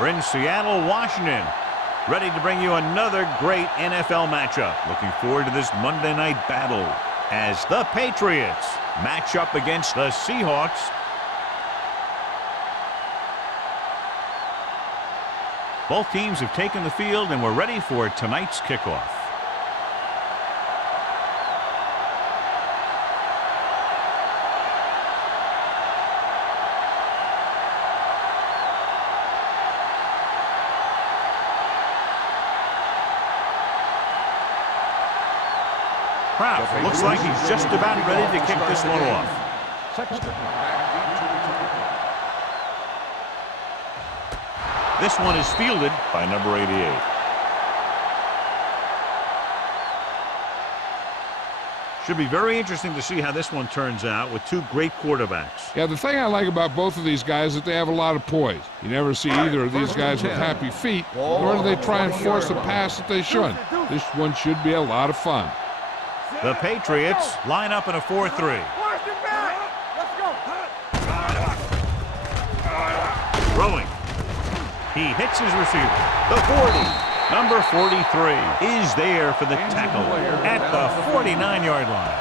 We're in Seattle, Washington, ready to bring you another great NFL matchup. Looking forward to this Monday night battle as the Patriots match up against the Seahawks. Both teams have taken the field and we're ready for tonight's kickoff. Kraft looks like he's just about ready to kick this one off. This one is fielded by number 88. Should be very interesting to see how this one turns out with two great quarterbacks. Yeah, the thing I like about both of these guys is that they have a lot of poise. You never see either of these guys with happy feet, nor do they try and force a pass that they shouldn't. This one should be a lot of fun. The Patriots line up in a 4-3. Throwing. He hits his receiver. The 40. Number 43 is there for the tackle at the 49-yard line.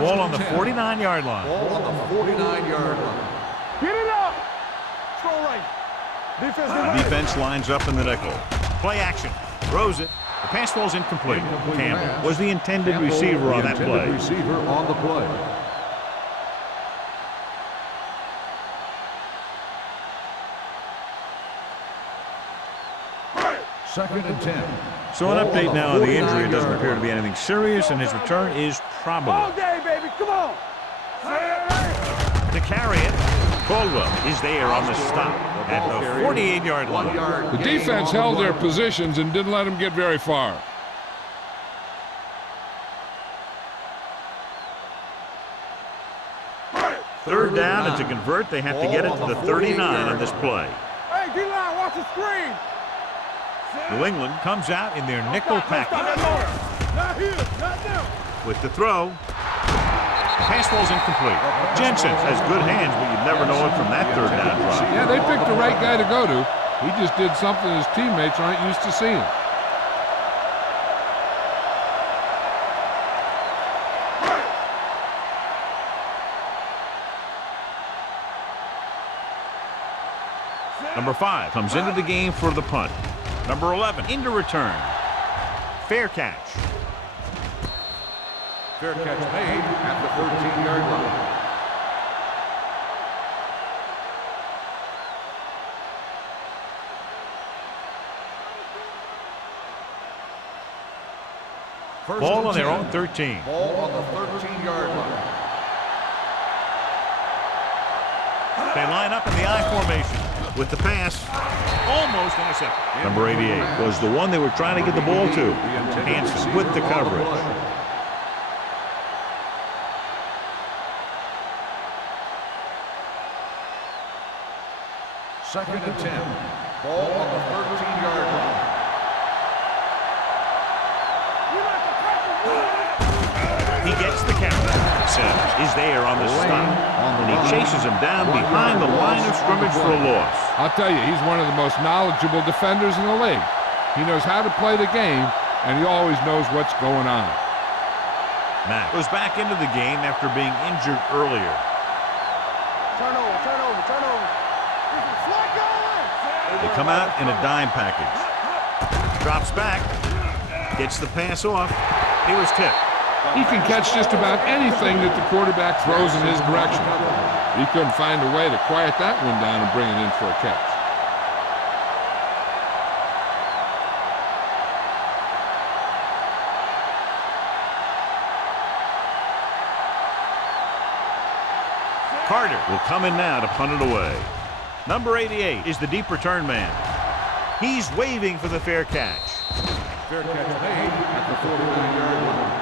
Ball on the 49-yard line. Ball on the 49-yard line. Get it up. Throw right. The defense lines up in the nickel. Play action. Throws it. The pass falls incomplete. Campbell was the intended receiver on that play. Receiver on the play. Second and 10. So an update now on the injury. It doesn't appear to be anything serious, and his return is probable. All day, baby. Come on. To carry it, Caldwell is there on the stop at the 48-yard line. The defense held their positions and didn't let them get very far. Third down, and to convert, they have to get it to the 39 on this play. Hey, D-line, watch the screen. New England comes out in their nickel package. Not here, not now. With the throw, pass falls incomplete. Jensen has good hands, but you'd never know it from that third down drive. Yeah, they picked the right guy to go to. He just did something his teammates aren't used to seeing. Number 5 comes into the game for the punt. Number 11 into return. Fair catch. Fair catch made at the 13-yard line. Ball on their own 13. Ball on the 13-yard line. They line up in the I formation with the pass. Almost intercepted. Number 88 was the one they were trying to get the ball to. Hanson with the coverage. Second and 10. Ball on the 13-yard line. He gets the count. Sims is there on the stop. And he chases him down behind the line of scrimmage for a loss. I'll tell you, he's one of the most knowledgeable defenders in the league. He knows how to play the game, and he always knows what's going on. Mack goes back into the game after being injured earlier. Turnover, turnover, turnover. They come out in a dime package. Drops back. Gets the pass off. He was tipped. He can catch just about anything that the quarterback throws in his direction. He couldn't find a way to quiet that one down and bring it in for a catch. Carter will come in now to punt it away. Number 88 is the deep return man. He's waving for the fair catch. Fair catch made at the 49-yard line.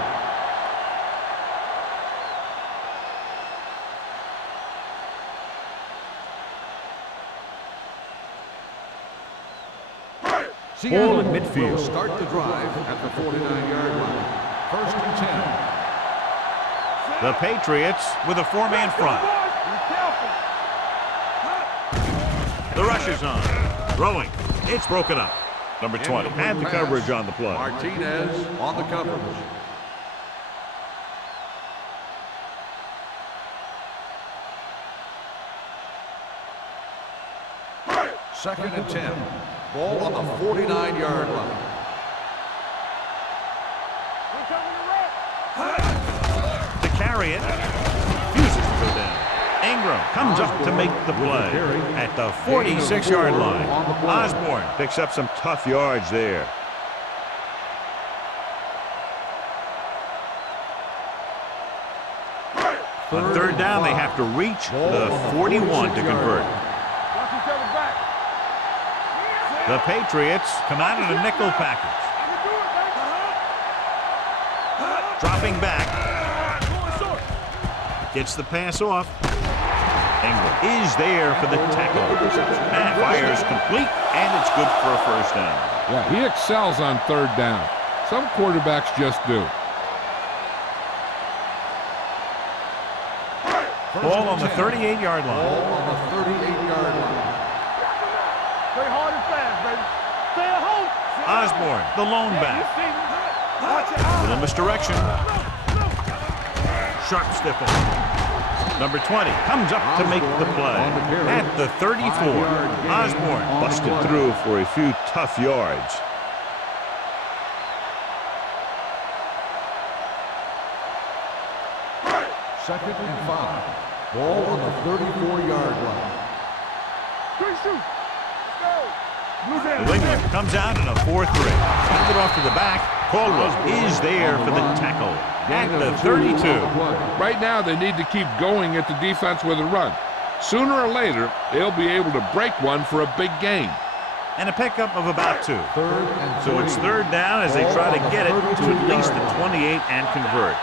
Ball at midfield. Start the drive at the 49-yard line. First and 10. The Patriots with a four-man front. Be careful. The rush is on. Throwing. It's broken up. Number 20 had the coverage on the play. Martinez on the coverage. Second and 10. Ball on the 49-yard line. We're coming to run. To carry it. Refuses to go down. Ingram comes up to make the play at the 46-yard line. Osborne picks up some tough yards there. On third down, they have to reach the 41 to convert. Watch each other back. The Patriots come out in a nickel package. I can do it, baby. Dropping back. Going short. Gets the pass off. Ingram is there for the tackle. And fires complete, and it's good for a first down. Yeah, he excels on third down. Some quarterbacks just do. Ball on the 38-yard line. Ball on the 38-yard line. Play hard and fast, baby. Stay at home. Osborne, the lone back. Watch it out. Little misdirection. Sharp stiff arm. Number 20 comes up to make the play at the 34. Osborne busted through for a few tough yards. Second and 5. Ball on the 34-yard line. Quick shoot. Let's go. Blue down. New England comes out in a 4-3. Sends it off to the back. Caldwell is there for the tackle at the 32. Right now, they need to keep going at the defense with a run. Sooner or later, they'll be able to break one for a big gain. And a pickup of about 2. Third and So it's 3. third down as they try to get it to at least the 28 and convert.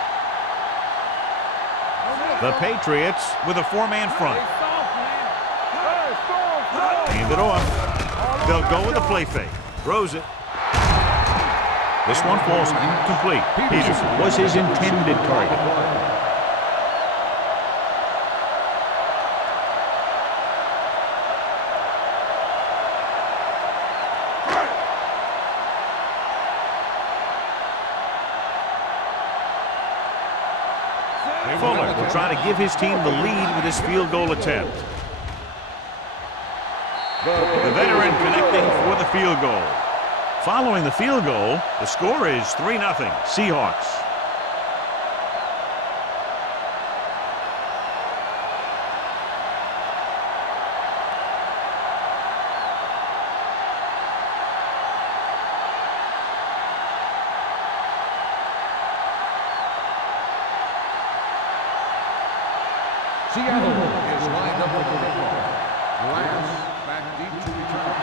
The Patriots with a four-man front. Hand it off. They'll go with a play fake. Throws it. This one falls incomplete. Peterson was his intended target. Fuller will try to give his team the lead with his field goal attempt. The veteran connecting for the field goal. Following the field goal, the score is 3-0 Seahawks. Seattle is lined up with the football. Glass back deep to return.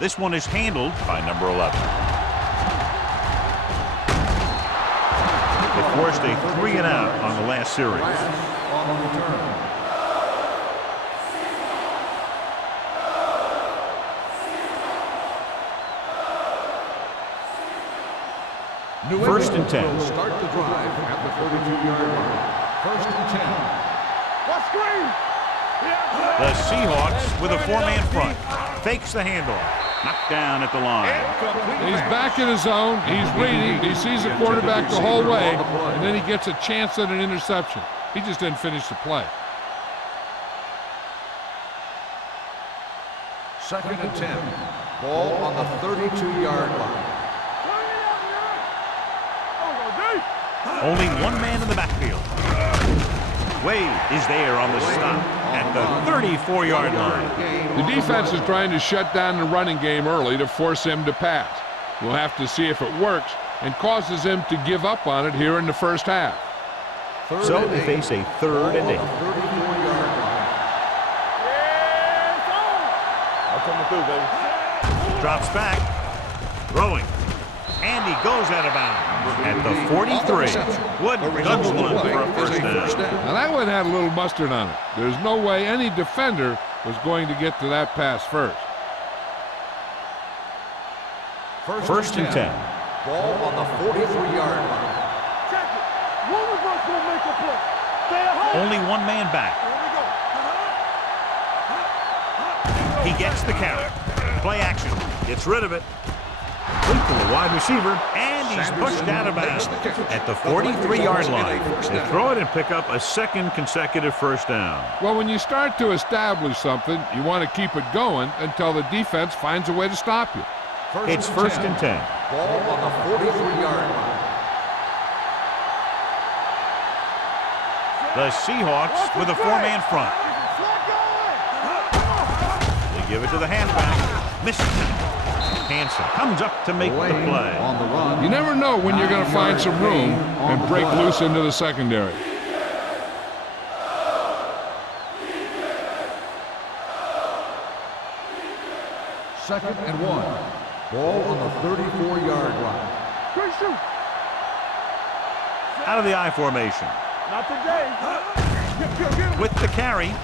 This one is handled by number 11. They forced a 3-and-out on the last series. Glass on the return. First and 10. Will start the drive at the 32-yard line. First and 10. What screen? The Seahawks with a four-man front. Fakes the handoff. Knocked down at the line. He's back in his zone. He's reading. He sees the quarterback the whole way, and then he gets a chance at an interception. He just didn't finish the play. Second and 10. Ball on the 32-yard line. Only one man in the backfield. Wade is there on the stop at the 34-yard line. The defense is trying to shut down the running game early to force him to pass. We'll have to see if it works and causes him to give up on it here in the first half. So they face a 3rd and 8. 34-yard line. I'm coming through, baby. Drops back. Throwing. And he goes out of bounds at the 43. Wood ducks one for a first down. Now that one had a little mustard on it. There's no way any defender was going to get to that pass first. First and 10. Ball on the 43-yard line. Check it. One of us will make a play. Stay at home. Only one man back. He gets the carry. Play action. Gets rid of it. Complete to the wide receiver, and he's pushed out of bounds at the 43-yard line. They throw it and pick up a second consecutive first down. Well, when you start to establish something, you want to keep it going until the defense finds a way to stop you. It's first and 10. Ball on the 43-yard line. The Seahawks with a four-man front. They give it to the halfback. Misses it. Hanson comes up to make the play. On the run. You never know when you're going to find some room and break loose into the secondary. Second and 1. Ball on the 34-yard line. Quick shoot. Out of the I formation. Not today. With the carry,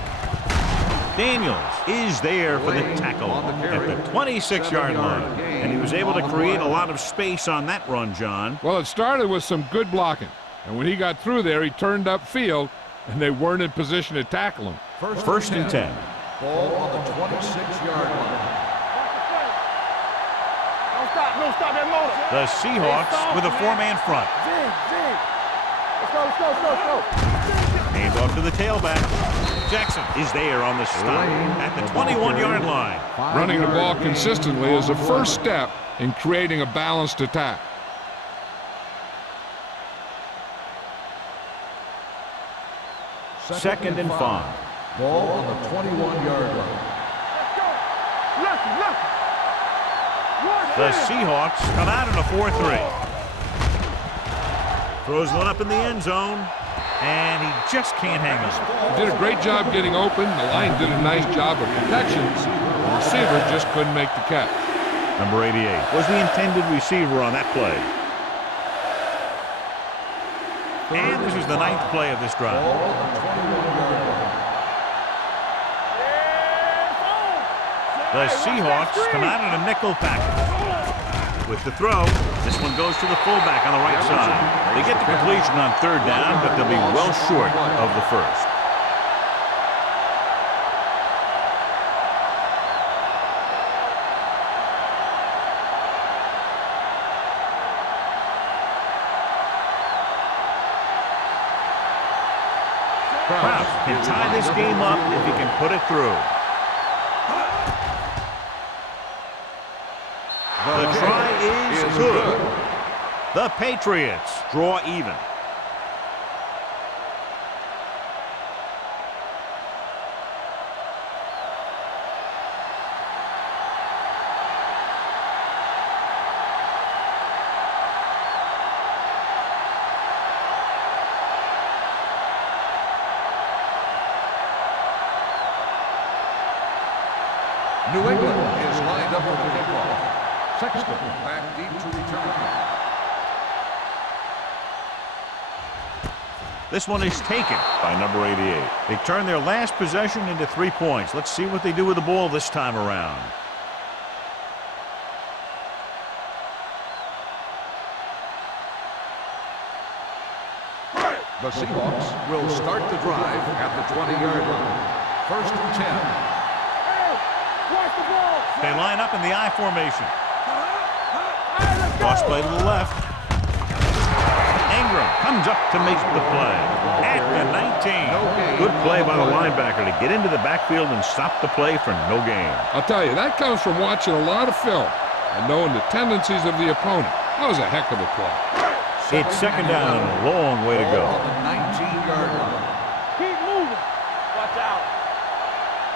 Daniels is there for the tackle at the 26-yard line. And he was able to create a lot of space on that run, John. Well, it started with some good blocking. And when he got through there, he turned upfield, and they weren't in position to tackle him. First and 10. Ball on the 26-yard line. Don't stop. No, stop that motor. The Seahawks with a four-man front. Zig, zig. Let's go. Hands off to the tailback. Jackson is there on the stop at the 21-yard line. Running the ball consistently is the first step in creating a balanced attack. Second and 5. Ball on the 21-yard line. Let's go. Left. The Seahawks come out in a 4-3. Throws one up in the end zone, and he just can't hang on. He did a great job getting open. The line did a nice job of protection. The receiver just couldn't make the catch. Number 88 was the intended receiver on that play. And this is the 9th play of this drive. The Seahawks come out in a nickel package. With the throw, this one goes to the fullback on the right side. They get the completion on third down, but they'll be well short of the first. Kraft can tie this game up if he can put it through. The try is good. The Patriots draw even. New England is lined up for the kickoff. Sexton back deep to return. This one is taken by number 88. They turn their last possession into 3 points. Let's see what they do with the ball this time around. The Seahawks will start the drive at the 20-yard line. First and 10. They line up in the I formation. Cross play to the left. Ingram comes up to make the play. At the 19. Good play by the linebacker to get into the backfield and stop the play for no gain. I'll tell you, that comes from watching a lot of film and knowing the tendencies of the opponent. That was a heck of a play. It's second down and a long way to go. On the 19-yard line. Keep moving. Watch out.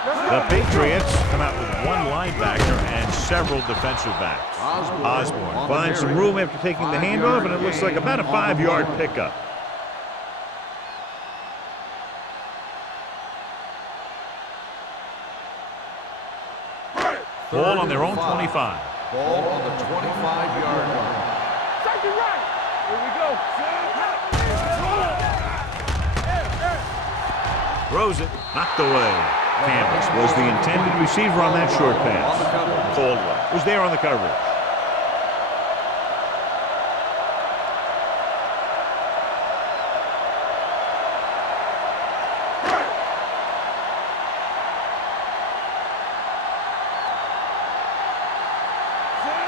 The Patriots come out with one linebacker and several defensive backs. Osborne finds some room after taking the handoff, and it looks like about a 5-yard pickup. Ball on their own 25. Ball on the 25-yard line. Take it right. Here we go. Throws it, knocked away. Campbell was the intended receiver on that short pass. Caldwell was there on the coverage.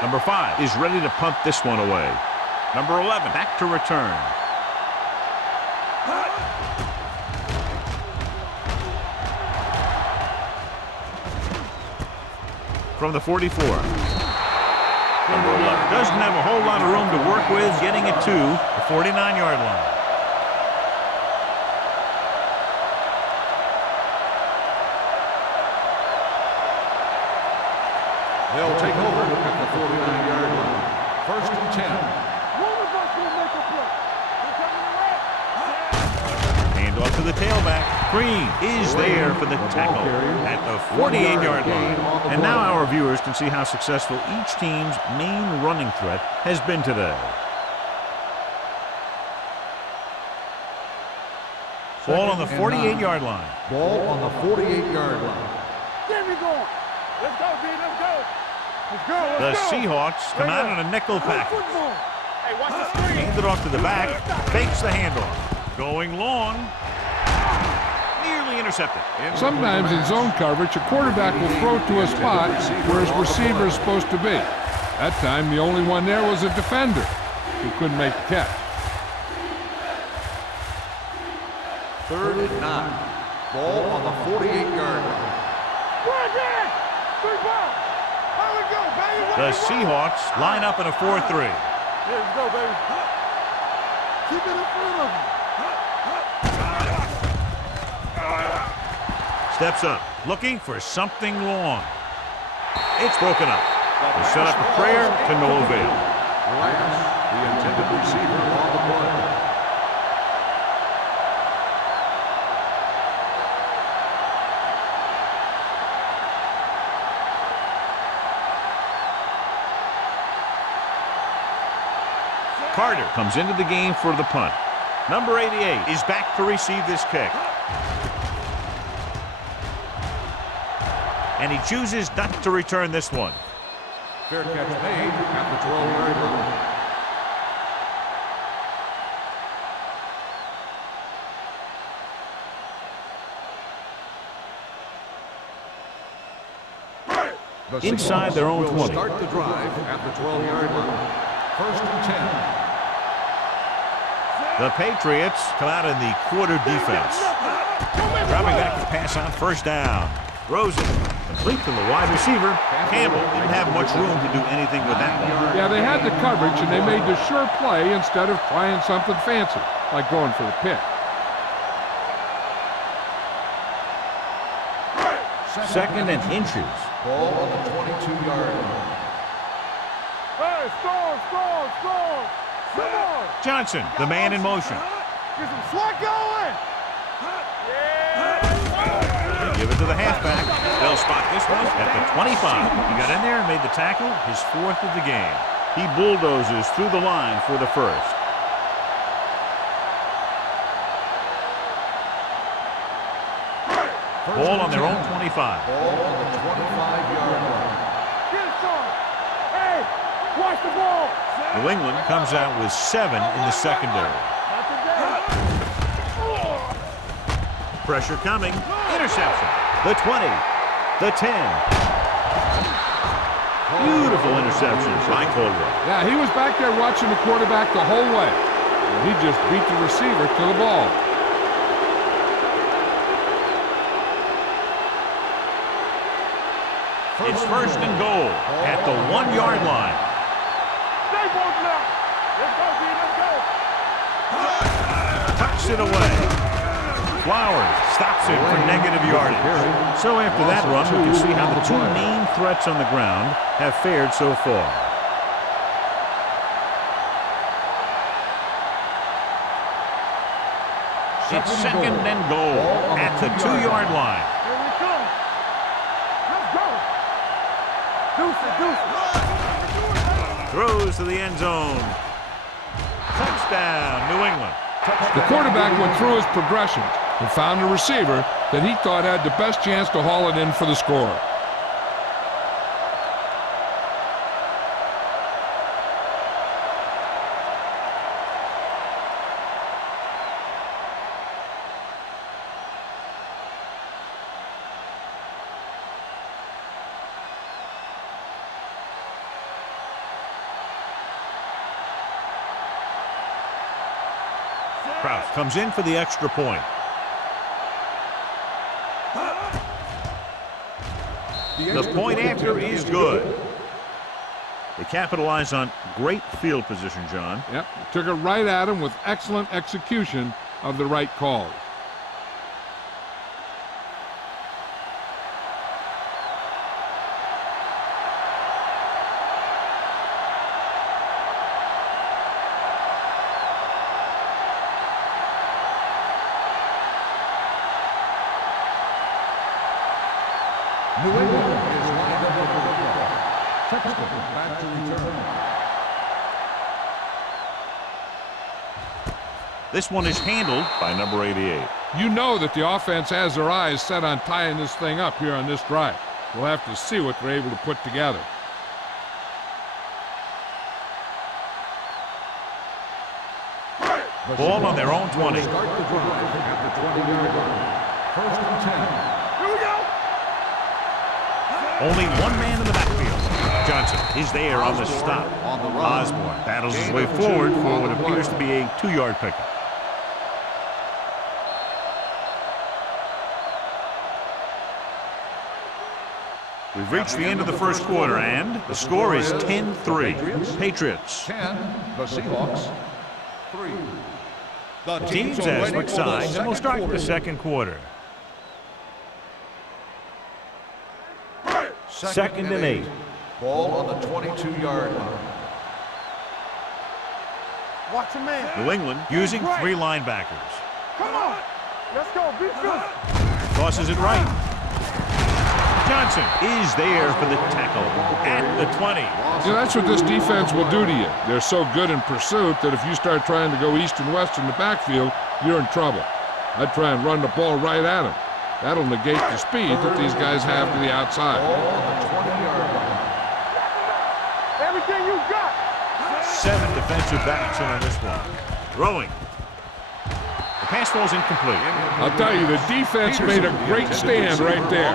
Number 5 is ready to punt this one away. Number 11 back to return. From the 44. Number 11 doesn't have a whole lot of room to work with, getting it to the 49-yard line. They'll take over at the 49-yard line. First and 10. One of us will make a play. We're coming around. Hand off to the tailback. Green is there for the tackle at the 48-yard line. And now our viewers can see how successful each team's main running threat has been today. Ball on the 48-yard line. Ball on the 48-yard line. Get me going. Let's go, D. Let's go. Let's go. The Let's go. Seahawks come out on a nickel package. Football. Hey, watch the screen. Hand it off to the back. Fakes the handoff. Going long. Nearly intercepted. Sometimes in zone coverage, a quarterback will throw to a spot where his receiver is supposed to be. That time, the only one there was a defender who couldn't make the catch. 3rd and 9. Ball on the 48-yard line. Right there. 3 balls. How we go, baby? The Seahawks line up in a 4-3. Yeah, let's go, baby. Keep it in front of you. Steps up, looking for something long. It's broken up. They set up a prayer to no avail. Lance, the intended receiver on the play. Carter comes into the game for the punt. Number 88 is back to receive this kick. And he chooses not to return this one. Fair catch made at the 12-yard line. Inside their own 20. Start the drive at the 12-yard line. First and 10. The Patriots come out in the quarter defense. Dropping back to pass on first down. Rosen complete to the wide receiver. Campbell didn't have much room to do anything with that one. Yeah, they had the coverage, and they made the sure play instead of trying something fancy, like going for the pick. Second and inches. Ball on the 22-yard line. Hey, score. Come on. Johnson, the man in motion. Get some swat going. They give it to the halfback. They'll spot this one at the 25. He got in there and made the tackle, his 4th of the game. He bulldozes through the line for the first. Ball on their own 25. Ball on the 25-yard line. Get it, son. Hey, watch the ball. New England comes out with 7 in the secondary. Not today. Pressure coming. Interception. The 20. The 10. Beautiful interceptions by Caldwell. Yeah, he was back there watching the quarterback the whole way. He just beat the receiver to the ball. It's first and goal at the 1-yard line. Stay both now. Let's go, D. Let's go. Tucks it away. Flowers stops it for negative yardage. So after that run, we can see how the two main threats on the ground have fared so far. It's second and goal at the 2-yard line. Here we come. Let's go. Deuce. Throws to the end zone. Touchdown, New England. The quarterback went through his progressions and found a receiver that he thought had the best chance to haul it in for the score. Kraus comes in for the extra point. The point after is good. They capitalize on great field position, John. Yep, took it right at him with excellent execution of the right calls. New England is lined up with the football. Sexton back to return. This one is handled by number 88. You know that the offense has their eyes set on tying this thing up here on this drive. We'll have to see what they're able to put together. Ball on their own 20. Start the drive at the 20-yard line. First and 10. Here we go. Only one man in the backfield. Johnson is there on the stop. Osborne battles his way forward for what appears to be a 2-yard pickup. We've reached the end of the first quarter, and the score is 10-3. Patriots. 10, the Seahawks. 3. The teams as switch sides, and we'll start the second quarter. Second and 8. Ball on the 22-yard line. Watch your man. New England using 3 linebackers. Come on. Let's go. Be good. Tosses it right. Johnson is there for the tackle at the 20. You know, that's what this defense will do to you. They're so good in pursuit that if you start trying to go east and west in the backfield, you're in trouble. I'd try and run the ball right at them. That'll negate the speed that these guys have to the outside. Ball on the 20-yard line. Everything you got. 7 defensive backs in on this one. Throwing. The pass falls incomplete. I'll tell you, the defense made a great stand right there.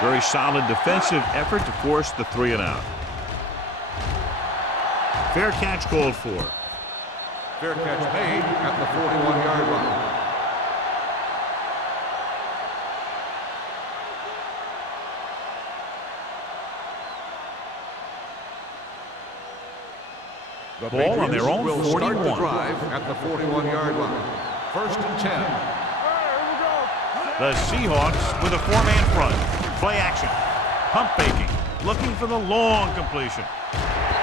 Very solid defensive effort to force the 3 and out. Fair catch called for. Fair catch made at the 41-yard line. The Ball on their own will start the 41. drive at the 41-yard line. First and 10. The Seahawks with a 4-man front. Play action. Pump faking. Looking for the long completion.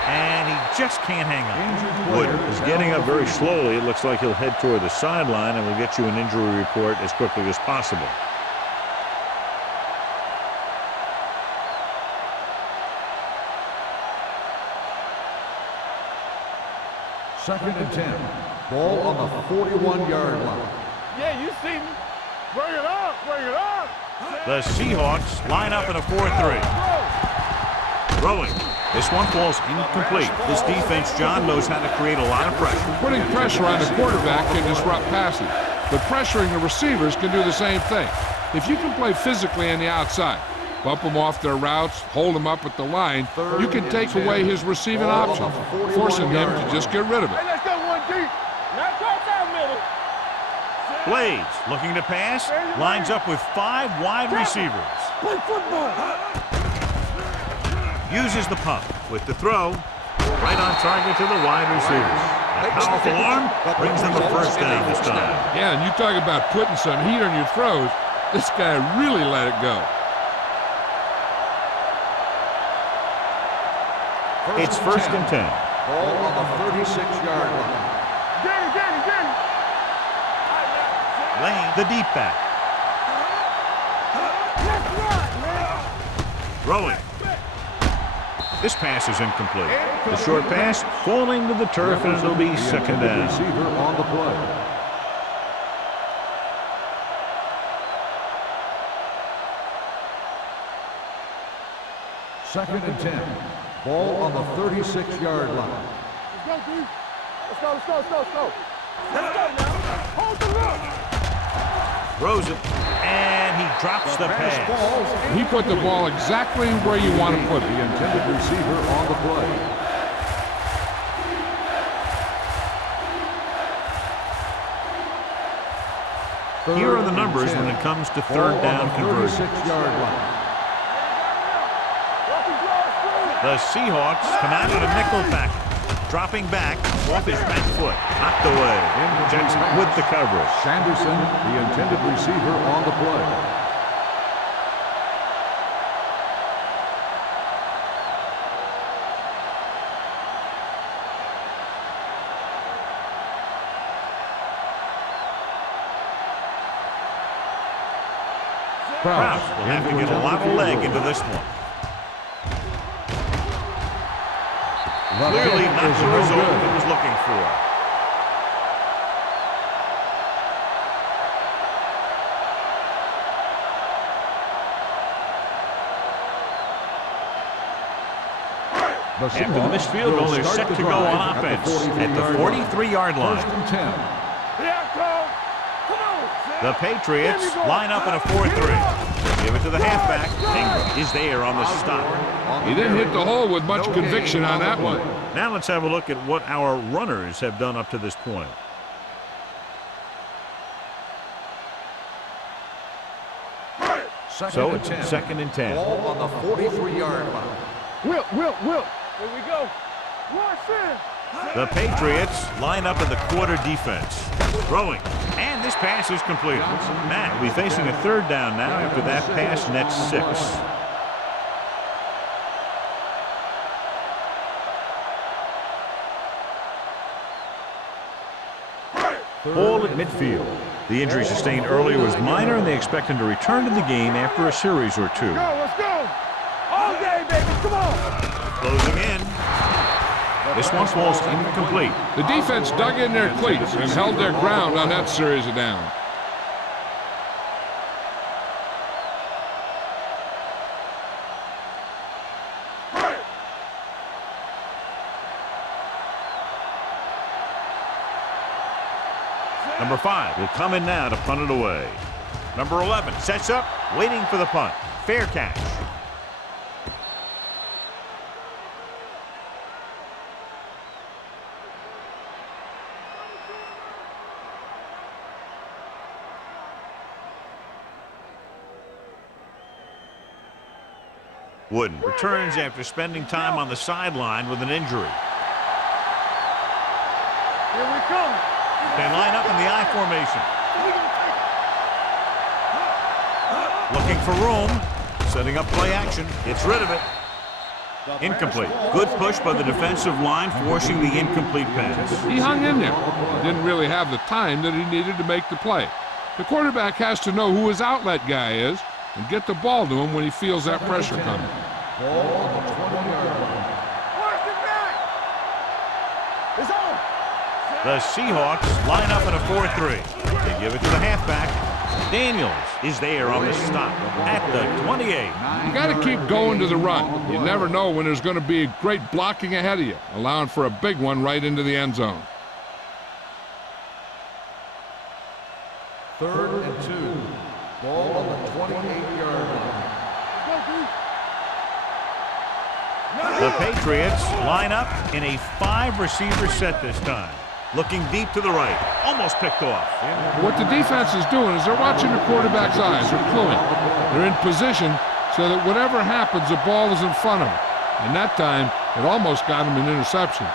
And he just can't hang on. Wood is getting up very slowly. It looks like he'll head toward the sideline, and we'll get you an injury report as quickly as possible. Second and 10. Ball on the 41-yard line. Yeah, you see me. Bring it up. Bring it up. The Seahawks line up in a 4-3. Throwing. This one falls incomplete. This defense, John, knows how to create a lot of pressure. Putting pressure on the quarterback can disrupt passing, but pressuring the receivers can do the same thing. If you can play physically on the outside, bump them off their routes, hold them up at the line, you can take away his receiving options, forcing him to just get rid of it. Hey, let's go one deep. Now cross out middle. Blades looking to pass. Lines up with 5 wide receivers. Play football. Uses the pump with the throw. Right on target to the wide receivers. A powerful arm brings them a first down this time. Yeah, and you talk about putting some heat on your throws. This guy really let it go. It's first and 10. Ball on the 36-yard line. Get it. Lane, the deep back. Let's run, man. Throwing. This pass is incomplete. The short pass falling to the turf, and it'll be second down. Receiver on the play. Second and 10. Ball on the 36-yard line. Let's go, D. Let's go. Let's go now. Hold Throws it, and he drops the pass. He put the ball exactly where you want to put it. The intended receiver on the play. Here are the numbers when it comes to third down conversions. 36-yard line. The Seahawks come out in a nickel package. Dropping back off his back foot. Knocked away. Jensen with the coverage. Sanderson, the intended receiver on the play. Krause will have to get a lot of leg into this one. Clearly not the result he was looking for. After the missed field goal, they're set to go on offense at the 43-yard line. The Patriots line up in a 4-3. Give it to the halfback. Ingram is there on the stop. He didn't hit the hole with much conviction on that one. Now let's have a look at what our runners have done up to this point. So it's 2nd and 10. Ball on the 43-yard line. Will. Here we go. Rush in. The Patriots line up in the quarter defense. Throwing. And this pass is completed. Matt will be facing a third down now after that pass nets 6. Ball at midfield. The injury sustained earlier was minor, and they expect him to return to the game after a series or two. Let's go. All day, baby. Come on. Closing in. This one falls incomplete. The defense dug in their cleats and held their ground on that series of downs. Number 5 will come in now to punt it away. Number 11 sets up, waiting for the punt. Fair catch. Wooden returns after spending time on the sideline with an injury. Here we come. They line up in the I formation. Looking for room. Setting up play action. Gets rid of it. Incomplete. Good push by the defensive line, forcing the incomplete pass. He hung in there. He didn't really have the time that he needed to make the play. The quarterback has to know who his outlet guy is and get the ball to him when he feels that pressure coming. Ball on the 20-yard line. It's on. The Seahawks line up in a 4-3. They give it to the halfback. Daniels is there on the stop at the 28. You got to keep going to the run. You never know when there's going to be great blocking ahead of you, allowing for a big one right into the end zone. 3rd and 2. Ball on the 28-yard line. The Patriots line up in a 5-receiver set this time. Looking deep to the right. Almost picked off. What the defense is doing is they're watching the quarterback's eyes. They're cluing. They're in position so that whatever happens, the ball is in front of them. And that time, it almost got him an interception.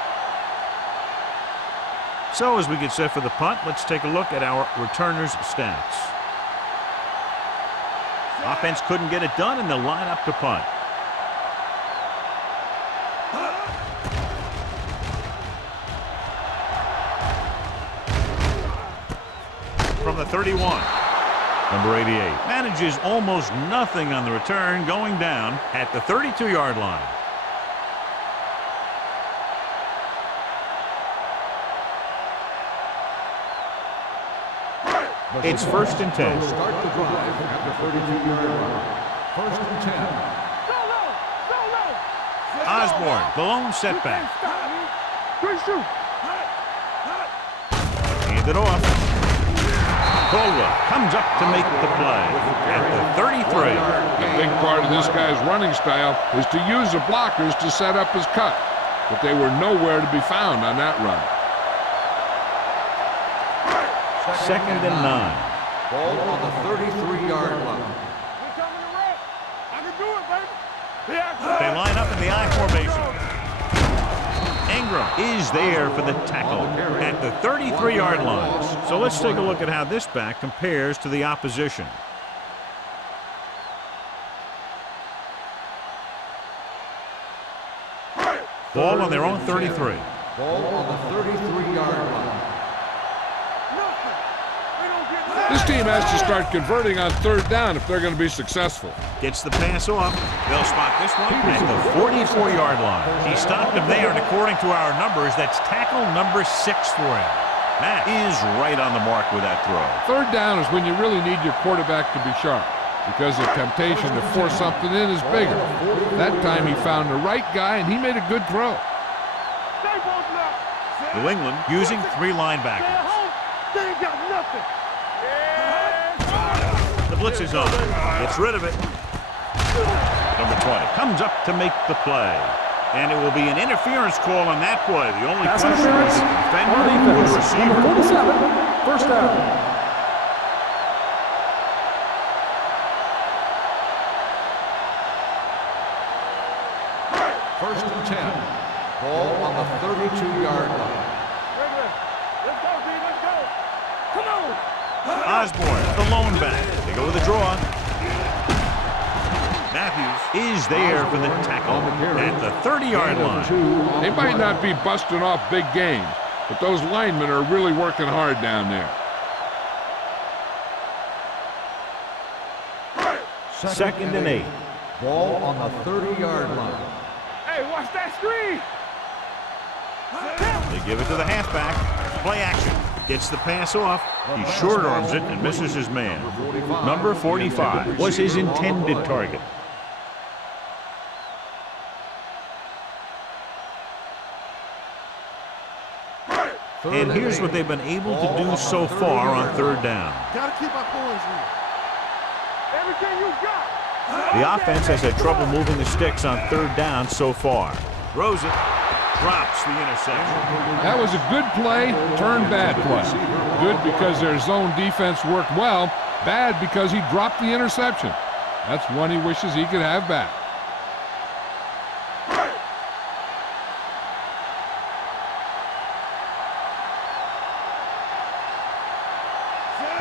So as we get set for the punt, let's take a look at our returners' stats. Offense couldn't get it done, and they'll line up to punt. From the 31. Number 88 manages almost nothing on the return, going down at the 32-yard line. It's 1st and 10. Start the drive at the 32-yard line. 1st and 10. Osborne, the lone setback. Great shoot. Hand it off. Caldwell comes up to make the play at the 33. A big part of this guy's running style is to use the blockers to set up his cut, but they were nowhere to be found on that run. Second and 9. Ball on the 33-yard line. I can do it, baby. They line up in the I formation. Ingram is there for the tackle at the 33-yard line. So let's take a look at how this back compares to the opposition. Ball on their own 33. Ball on the 33-yard line. This team has to start converting on third down if they're going to be successful. Gets the pass off. They'll spot this one at the 44-yard line. He stopped him there, and according to our numbers, that's tackle number 6 for him. That is right on the mark with that throw. Third down is when you really need your quarterback to be sharp, because the temptation to force something in is bigger. That time he found the right guy, and he made a good throw. New England using 3 linebackers. They ain't got nothing. The blitz is on. Gets rid of it. Number 20 comes up to make the play. And it will be an interference call on that play. The only question is the defender or the receiver. 47, first down. First and 10. Ball on the 32-yard line. Let's go, D. Let's go. Come on. Osborne, the lone back. They go with a draw. Matthews is there for the tackle at the 30-yard line. They might not be busting off big games, but those linemen are really working hard down there. Second and 8. Ball on the 30-yard line. Hey, watch that screen. They give it to the halfback. Play action. Gets the pass off. He short arms it and misses his man. Number 45 was his intended target. And here's what they've been able to do so far on third down. Gotta keep our points in. Everything you got. The offense has had trouble moving the sticks on third down so far. Throws it. Drops the interception. That was a good play, turned bad play. Good because their zone defense worked well. Bad because he dropped the interception. That's one he wishes he could have back.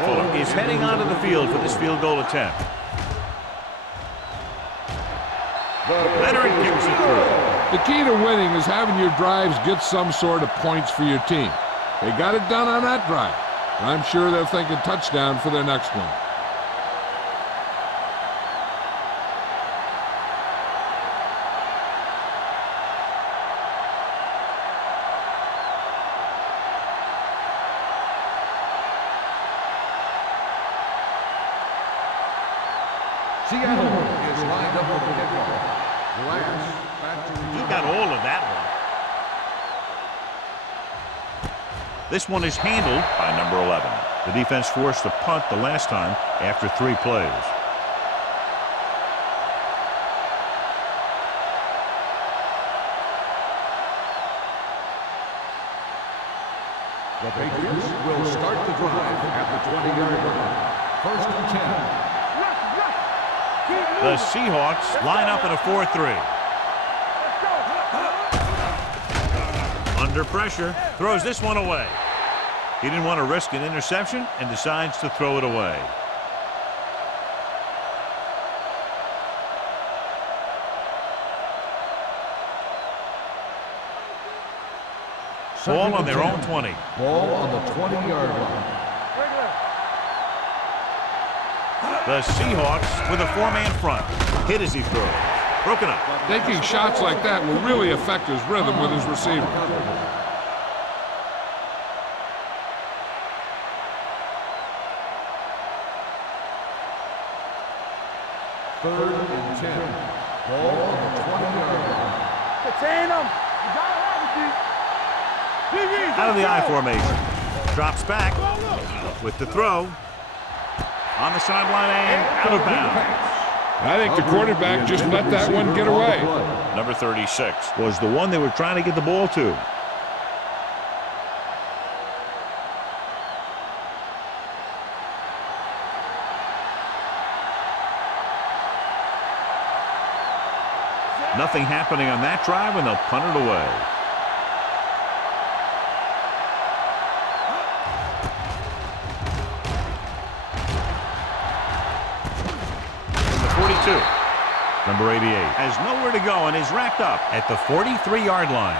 Fuller is heading onto the field for this field goal attempt. Leonard kicks it through. The key to winning is having your drives get some sort of points for your team. They got it done on that drive. And I'm sure they're thinking touchdown for their next one. Seattle is lined up for the kickoff. Last back to He got all of that one. This one is handled by number 11. The defense forced a punt the last time after 3 plays. The Patriots will start the drive at the 20-yard line. First and 10. The Seahawks line up in a 4-3. Under pressure, throws this one away. He didn't want to risk an interception and decides to throw it away. Ball on their own 20. Ball on the 20-yard line. The Seahawks with a 4-man front. Hit as he throws. Broken up. Taking shots like that will really affect his rhythm with his receiver. Third and 10. Ball on the 20-yard line. Contain him. You gotta have it, D. Out of the I formation. Drops back with the throw. on the sideline and out of bounds. I think the quarterback just let that one get away. Number 36 was the one they were trying to get the ball to. Nothing happening on that drive, and they'll punt it away. Number 88 has nowhere to go and is racked up at the 43-yard line.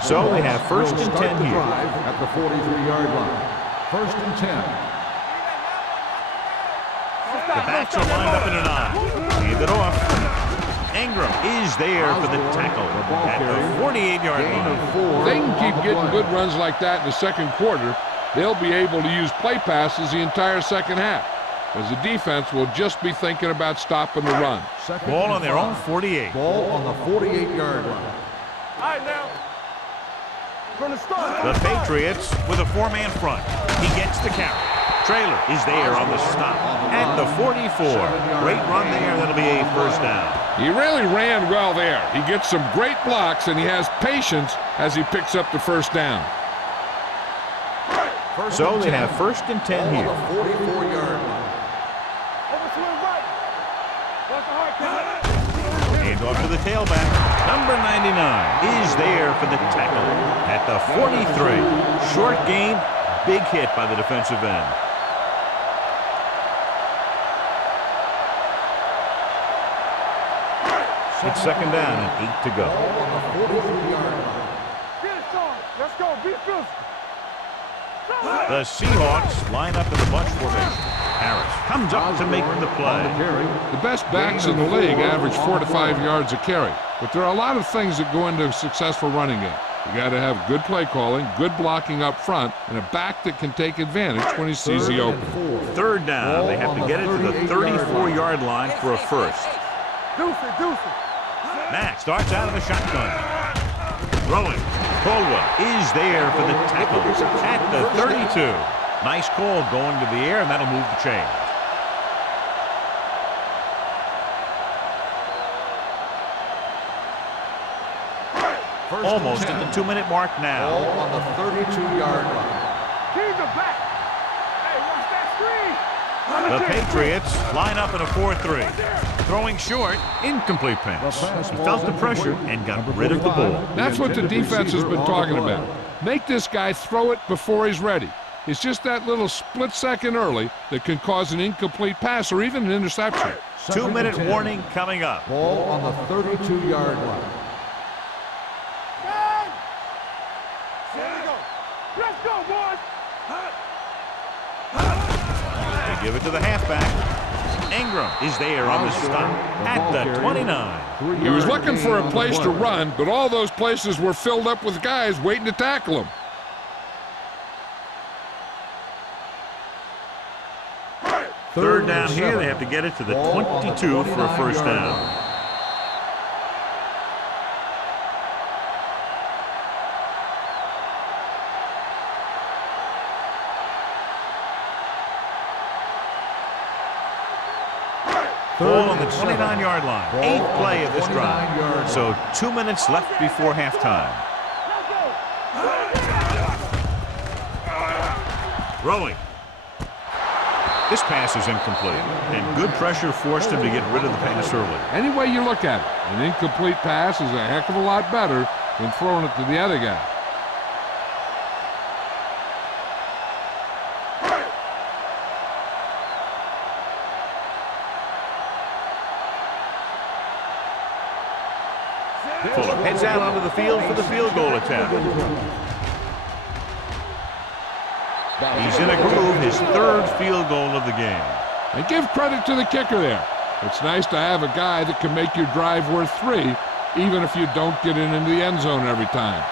So they have first and 10 here. At the 43-yard line. First and 10. The backs are lined up in an eye. Hand it off. Ingram is there for the tackle at the 48-yard line. If they can keep getting good runs like that in the second quarter, they'll be able to use play passes the entire second half, as the defense will just be thinking about stopping the run. Ball on their own 48. Ball on the 48-yard line. All right, now. From the start. The Patriots with a four-man front. He gets the carry. Trailer is there on the stop at the 44. Great run there. That'll be a first down. He really ran well there. He gets some great blocks, and he has patience as he picks up the first down. So they have first and 10 here. 44-yard line. Overswing right. Watch the hard count. Hand off to the tailback. Number 99 is there for the tackle at the 43. Short gain, big hit by the defensive end. It's second down and 8 to go. On the 43-yard line. Get it, Sean. Let's go. Be physical. The Seahawks line up in the bunch formation. Harris comes up to make the play. The best backs in the league average 4 to 5 yards a carry, but there are a lot of things that go into a successful running game. You got to have good play calling, good blocking up front, and a back that can take advantage when he sees the open. Third down. They have to get it to the 34-yard line for a first. Deuce it. Mack starts out of the shotgun. Throwing. Caldwell is there for the tackle at the 32. Nice call going to the air, and that'll move the chain. Almost at the 2-minute mark now. Ball on the 32-yard line. Keys are back. Hey, watch that screen. The Patriots line up in a 4-3. Throwing short, incomplete pass. He felt the pressure and got rid of the ball. That's what the defense has been talking about. Make this guy throw it before he's ready. It's just that little split second early that can cause an incomplete pass or even an interception. 2-minute warning coming up. Ball on the 32-yard line. Let's go, boys. They give it to the halfback. Ingram is there on the stop at the 29. He was looking for a place to run, but all those places were filled up with guys waiting to tackle him. Third down here. They have to get it to the 22 for a first down. Ball on the 29-yard line. 8th play of this drive. So 2 minutes left before halftime. Rolling. This pass is incomplete, and good pressure forced him to get rid of the pass early. Any way you look at it, an incomplete pass is a heck of a lot better than throwing it to the other guy. Fuller heads out onto the field for the field goal attempt. He's in a groove, his 3rd field goal of the game. And give credit to the kicker there. It's nice to have a guy that can make your drive worth 3, even if you don't get it into the end zone every time.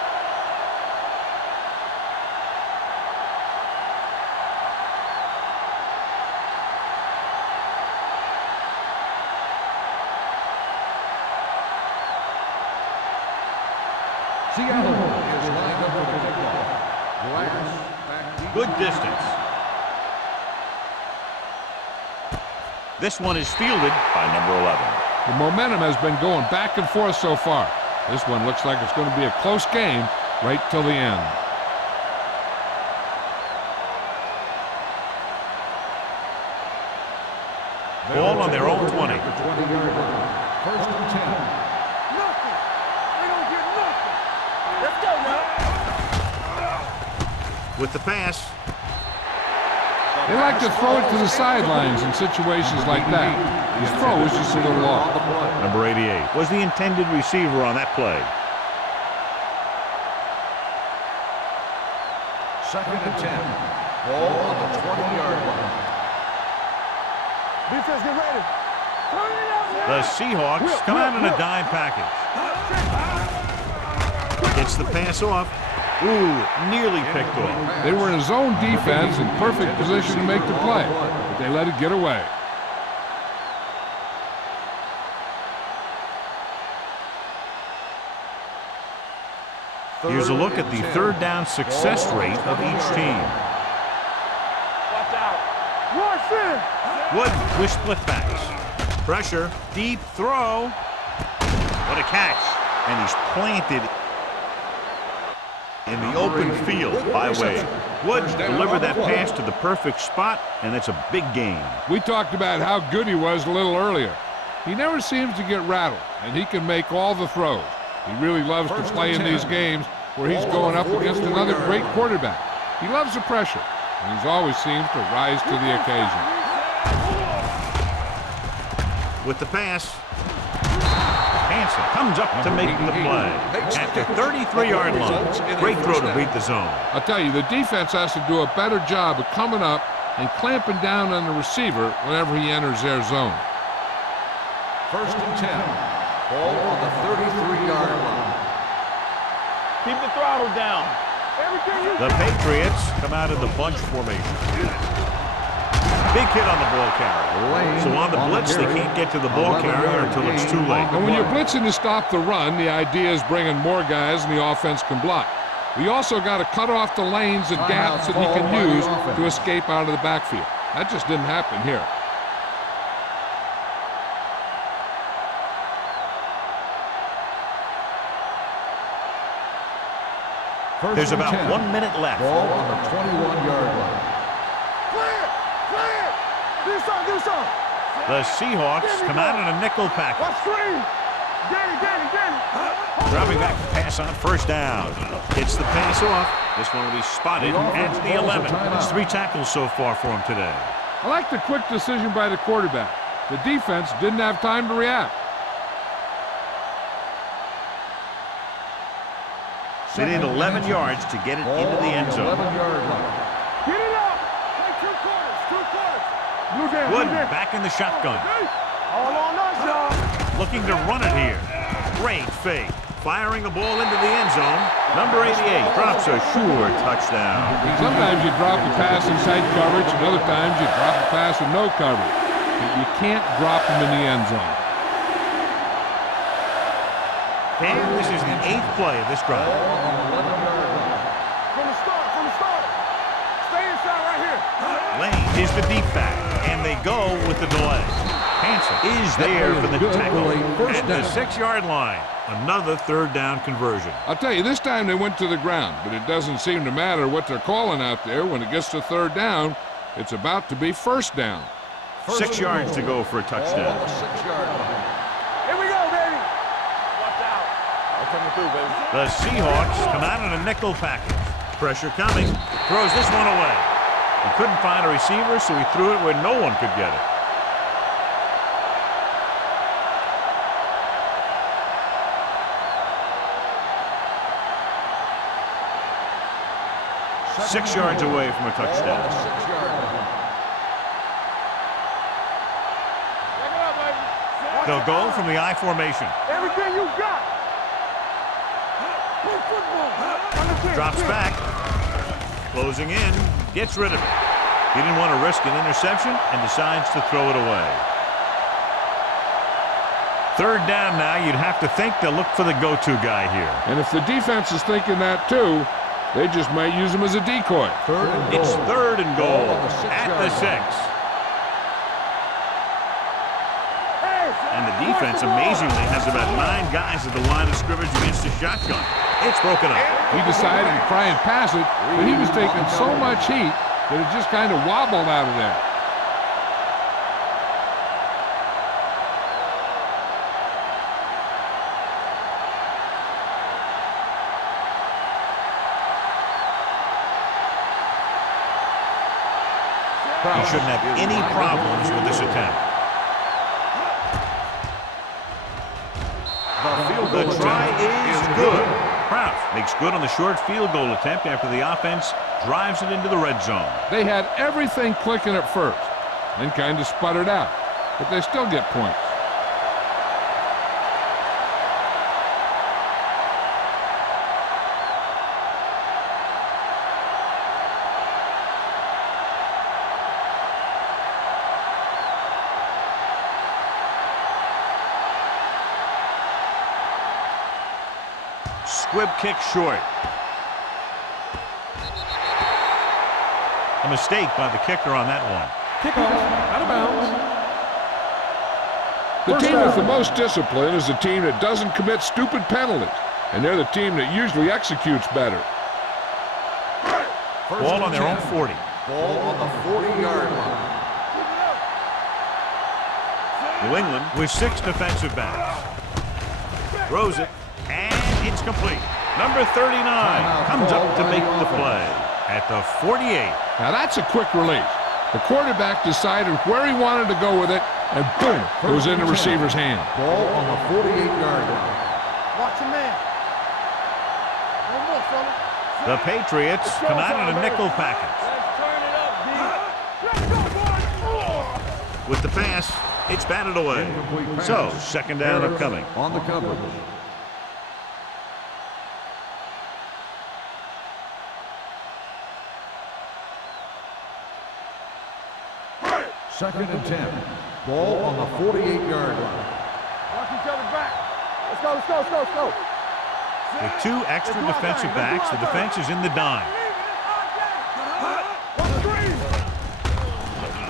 Seattle is lined up for the kickoff. Glass back deep. Good distance. This one is fielded by number 11. The momentum has been going back and forth so far. This one looks like it's going to be a close game right till the end. Ball on their own 20. 20-yard line. First and 10. Nothing. They don't get nothing. Let's go now. With the pass. They like to throw it to the sidelines in situations like that. His throw is just a little off. Number 88 was the intended receiver on that play. Second and 10. Ball on the 20-yard line. Defense, get ready. Turn it out now. The Seahawks come out in a dime package. Gets the pass off. Ooh, nearly picked off. They were in zone defense in perfect position to make the play, but they let it get away. Here's a look at the third down success rate of each team. Watch out. Watch it. Wood with splitbacks. Pressure, deep throw. What a catch. And he's planted in the open field by Wade. Wood delivered that pass to the perfect spot, and that's a big gain. We talked about how good he was a little earlier. He never seems to get rattled, and he can make all the throws. He really loves to play in these games where he's going up against another great quarterback. He loves the pressure, and he's always seems to rise to the occasion. With the pass, Hansen comes up to make the play at the 33-yard line. Great throw to beat the zone. I'll tell you, the defense has to do a better job of coming up and clamping down on the receiver whenever he enters their zone. First and 10. Ball on the 33-yard line. Keep the throttle down. Everything you The Patriots come out in the bunch formation. Big hit on the ball carrier. So on the blitz, they can't get to the ball carrier until it's too late. And when you're blitzing to stop the run, the idea is bringing more guys and the offense can block. We also got to cut off the lanes and gaps that he can use to escape out of the backfield. That just didn't happen here. There's about 1 minute left. Ball on the 21-yard line. clear. Clear. Do something. Do something. The Seahawks come out in a nickel package. Watch screen. Get it. Dropping back to pass on first down. Gets the pass off. This one will be spotted at the 11. It's 3 tackles so far for him today. I like the quick decision by the quarterback. The defense didn't have time to react. They need 11 yards to get it into the end zone. 11-yard line. Get it up. Play 2 quarters. 2 quarters. Blue game. Wood back in the shotgun. All on us, y'all. Looking to run it here. Great fake. Firing the ball into the end zone. Number 88 drops a sure touchdown. Sometimes you drop a pass in tight coverage, and other times you drop a pass in no coverage. But you can't drop them in the end zone. And this is the 8th play of this drive. From the start. Stay inside right here. Lane is the deep back, and they go with the delay. Hansen is there for the tackle at the 6-yard line. Another third down conversion. I'll tell you, this time they went to the ground, but it doesn't seem to matter what they're calling out there. When it gets to third down, it's about to be first down. 6 yards to go for a touchdown. Ball on the 6-yard line. Here we go, baby. Watch out. I'm coming through, baby. The Seahawks come out in a nickel package. Pressure coming. Throws this one away. He couldn't find a receiver, so he threw it where no one could get it. Six yards away from a touchdown. Ball on the 6-yard line. Check it out, baby. They'll go from the I formation. Everything you got. Play football. Drops back. Closing in. Gets rid of it. He didn't want to risk an interception and decides to throw it away. Third down now. You'd have to think they'll look for the go-to guy here. And if the defense is thinking that too, they just might use him as a decoy. Third and goal. It's third and goal Ball on the at the 6. And the defense amazingly has about 9 guys at the line of scrimmage against the shotgun. It's broken up. He decided to try and pass it, but he was taking so much heat that it just kind of wobbled out of there. He shouldn't have any problems with this attempt. The try is good. Kraus makes good on the short field goal attempt after the offense drives it into the red zone. They had everything clicking at first, then kind of sputtered out, but they still get points. Squib kick short. A mistake by the kicker on that one. Kickoff out of bounds. The team with the most discipline is the team that doesn't commit stupid penalties, and they're the team that usually executes better. Ball on their own 40. Ball on the 40-yard line. New England with 6 defensive backs. Throws it, and it's complete. Number 39 comes up to make the play at the 48. Now that's a quick release. The quarterback decided where he wanted to go with it, and boom, it was in the receiver's hand. Ball on the 48-yard line. Watch your man. No more, fella. The Patriots come out in a nickel package. Let's turn it up, D. Let's go, boys. With the pass, it's batted away. So, second down upcoming. On the coverage. Second and 10. Ball on the 48-yard line. Watch each other back. Let's go, let's go, let's go, let's go. With 2 extra defensive backs, the defense is in the dime.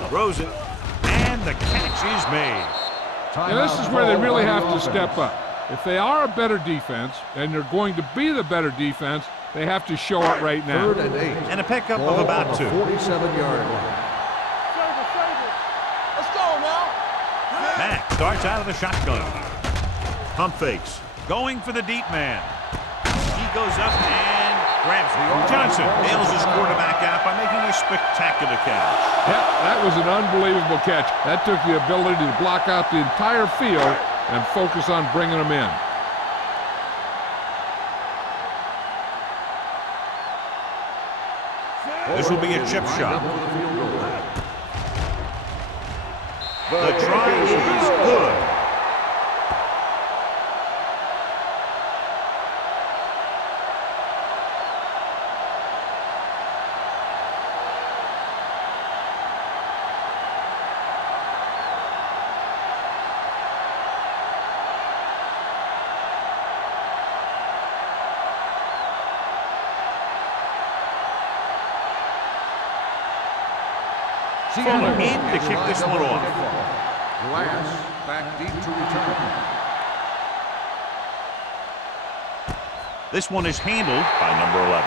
Throws it, and the catch is made. Now this is where they really have to step up. If they are a better defense, and they're going to be the better defense, they have to show it right now. Third and 8. And a pickup Ball of about 2. 47-yard line. Let's go now. Mack starts out of the shotgun. Pump fakes. Going for the deep man. He goes up and grabs it. Johnson nails his quarterback out by making a spectacular catch. Yep, that was an unbelievable catch. That took the ability to block out the entire field and focus on bringing them in. This will be a chip shot. The try is good. Fuller in to kick this one off. Glass back deep to return. This one is handled by number 11.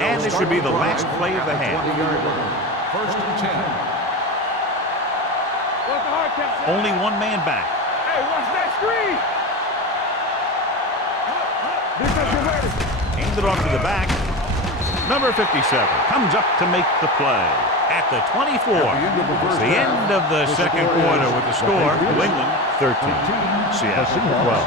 And this should be the last play of the half. 20-yard line. First and 10. What's the hard count? Only one man back. Hey, watch that screen. Defensive ready. Handed off to the back. Number 57 comes up to make the play at the 24. It's the end of the second quarter with the score. New England 13. Seattle 12.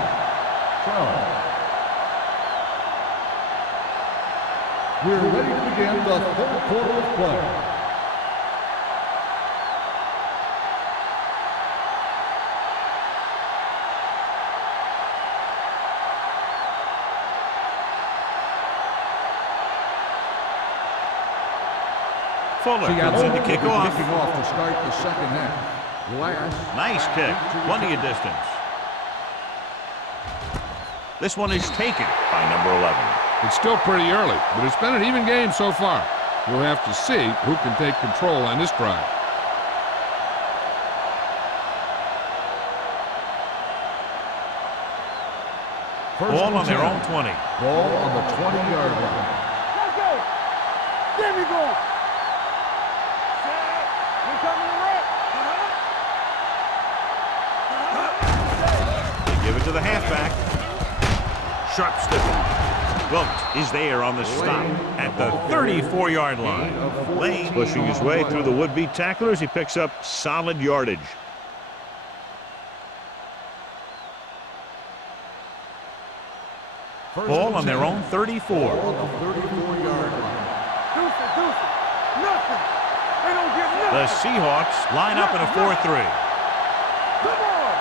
We're ready to begin the third quarter of play. Fuller comes in to kick off. Kicking off to start the second half. Last. Nice kick. Plenty of distance. This one is taken by number 11. It's still pretty early, but it's been an even game so far. We'll have to see who can take control on this drive. Ball on their own 20. Ball on the 20-yard line. Let's go. There we go. We coming to They give it to the halfback. Sharp stiff. Wilkes is there on the stop at the 34-yard line. Lane pushing his way through the would-be tacklers. He picks up solid yardage. Ball on their own 34. Ball on the 34-yard line. Deuce. Nothing. They don't get nothing. The Seahawks line up in a 4-3. Come on.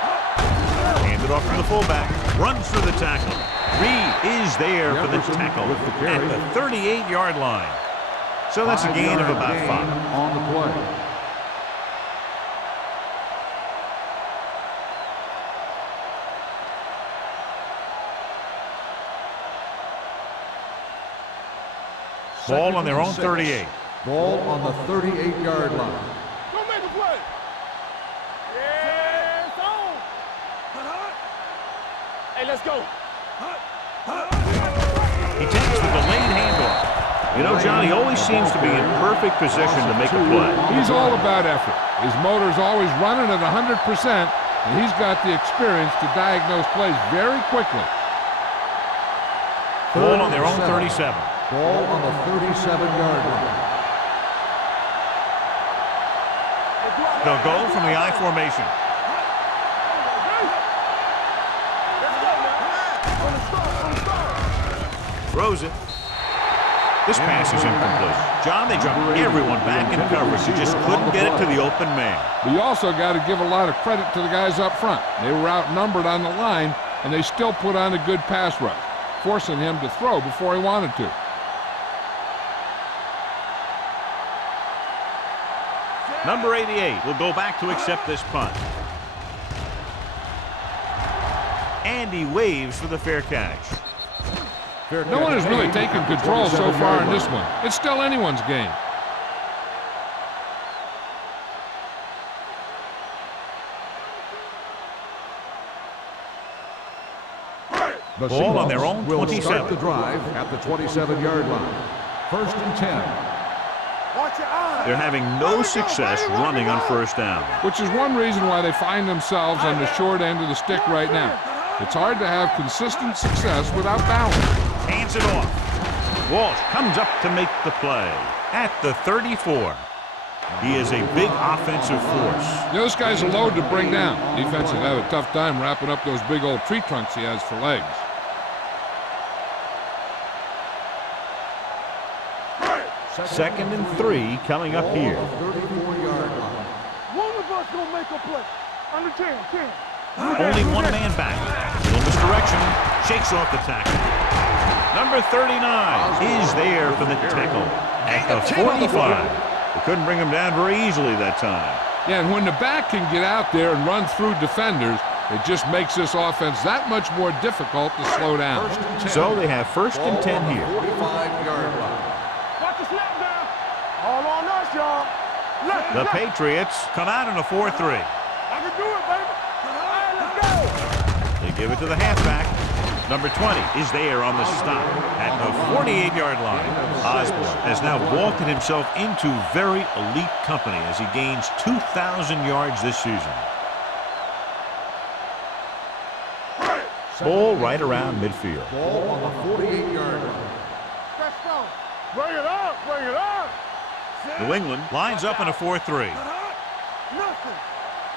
Handed off to the fullback. Runs through the tackle. Reed is there for the tackle at the 38-yard line. So that's a gain of about 5. On the play. Ball on their own 38. Ball on the 38-yard line. Go make a play. Yeah, it's on. Hey, let's go. He takes the delayed handoff. You know, John, he always seems to be in perfect position to make a play. He's all about effort. His motor's always running at 100%, and he's got the experience to diagnose plays very quickly. Ball on their own 37. Ball on the 37-yard line. They'll go from the I formation. Throws it. This pass is incomplete. John, they dropped everyone back in coverage. He just couldn't get it to the open man. But you also got to give a lot of credit to the guys up front. They were outnumbered on the line, and they still put on a good pass rush, forcing him to throw before he wanted to. Number 88 will go back to accept this punt. And he waves for the fair catch. No one has really taken control so far in this one. It's still anyone's game. The Ball on their own will 27. start the drive at the 27-yard line. 1st and 10. Watch your eyes. They're having no success running on first down. Which is one reason why they find themselves on the short end of the stick right now. It's hard to have consistent success without balance. Hands it off. Walsh comes up to make the play at the 34. He is a big offensive force. Those guys are load to bring down. Defense will have a tough time wrapping up those big old tree trunks he has for legs. Second and 3 coming up here. 34-yard line. One of us gonna make a play. Under 10. Only one man back. Little misdirection. Shakes off the tackle. Number 39 is there for the tackle at the 45. They couldn't bring him down very easily that time. Yeah, and when the back can get out there and run through defenders, it just makes this offense that much more difficult to slow down. So they have 1st and 10 here. 45-yard line. Watch the snap down. All on us, y'all. The Patriots come out in a 4-3. I can do it, baby. All right, let's go. They give it to the halfback. Number 20 is there on the stop at the 48-yard line. Osborne has now vaulted himself into very elite company as he gains 2,000 yards this season. Ball right around midfield. Ball on the 48-yard line. Let's go. Bring it up. New England lines up in a 4-3. Nothing.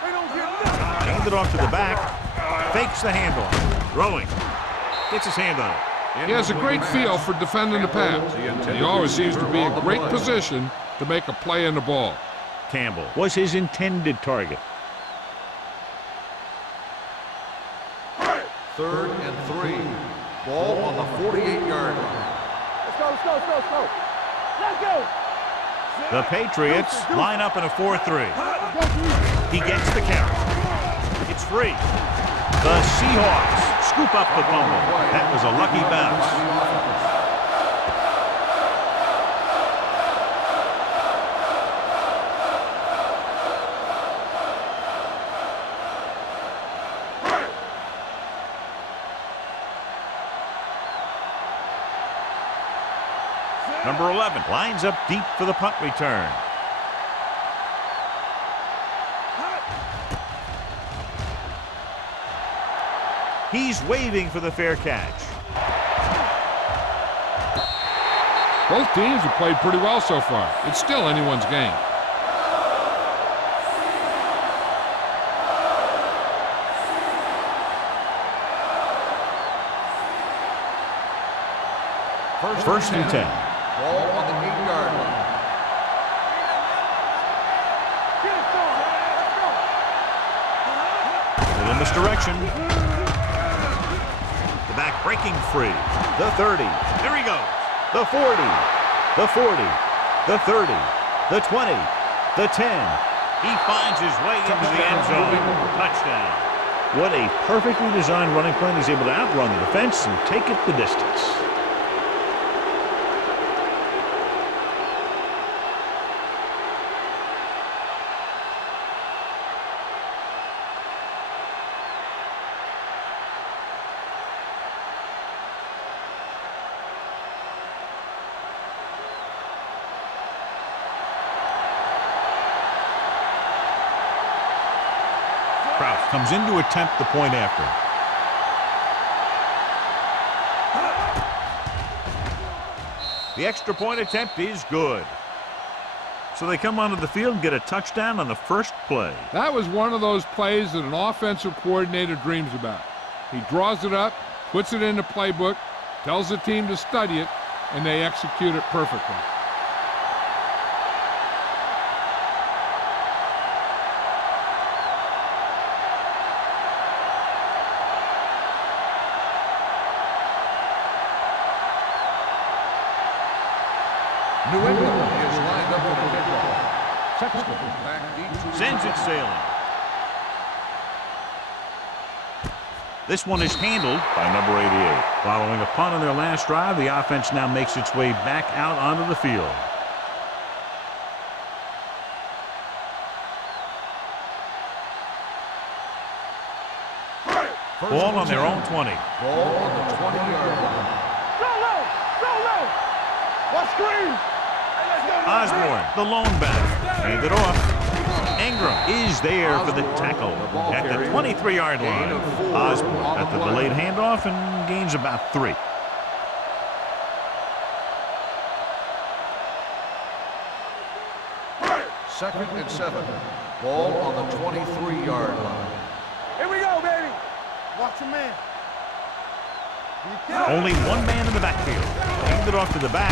They don't get nothing. Hand it off to the back. Fakes the handoff. Throwing. Gets his hand on it. He has a great feel for defending the pass. He always seems to be in great position to make a play in the ball. Campbell was his intended target. 3rd and 3. Ball on the 48-yard line. Let's go. Let's go. The Patriots line up in a 4-3. He gets the carry. It's free. The Seahawks scoop up the fumble. That was a lucky bounce. Number 11 lines up deep for the punt return. He's waving for the fair catch. Both teams have played pretty well so far. It's still anyone's game. First and 10. Ball on the 8-yard line. Little misdirection. The back breaking free. The 30. There he goes. The 40. The 40. The 30. The 20. The 10. He finds his way into the end zone. Touchdown. What a perfectly designed running play. He's able to outrun the defense and take it the distance. Comes in to attempt the point after. The extra point attempt is good. So they come onto the field and get a touchdown on the first play. That was one of those plays that an offensive coordinator dreams about. He draws it up, puts it in the playbook, tells the team to study it, and they execute it perfectly. New England is lined up for the kickoff. Back deep to Sends it sailing. This one is handled by number 88. Following a punt on their last drive, the offense now makes its way back out onto the field. Ball on their own 20. Ball on the 20-yard line. Go low! Go low! What screen? Osborne, the lone back, handed off. Ingram is there for the tackle at the 23-yard line. Osborne at the delayed handoff and gains about 3. Second and 7. Ball on the 23-yard line. Here we go, baby. Watch your man. Only one man in the backfield. Handed off to the back.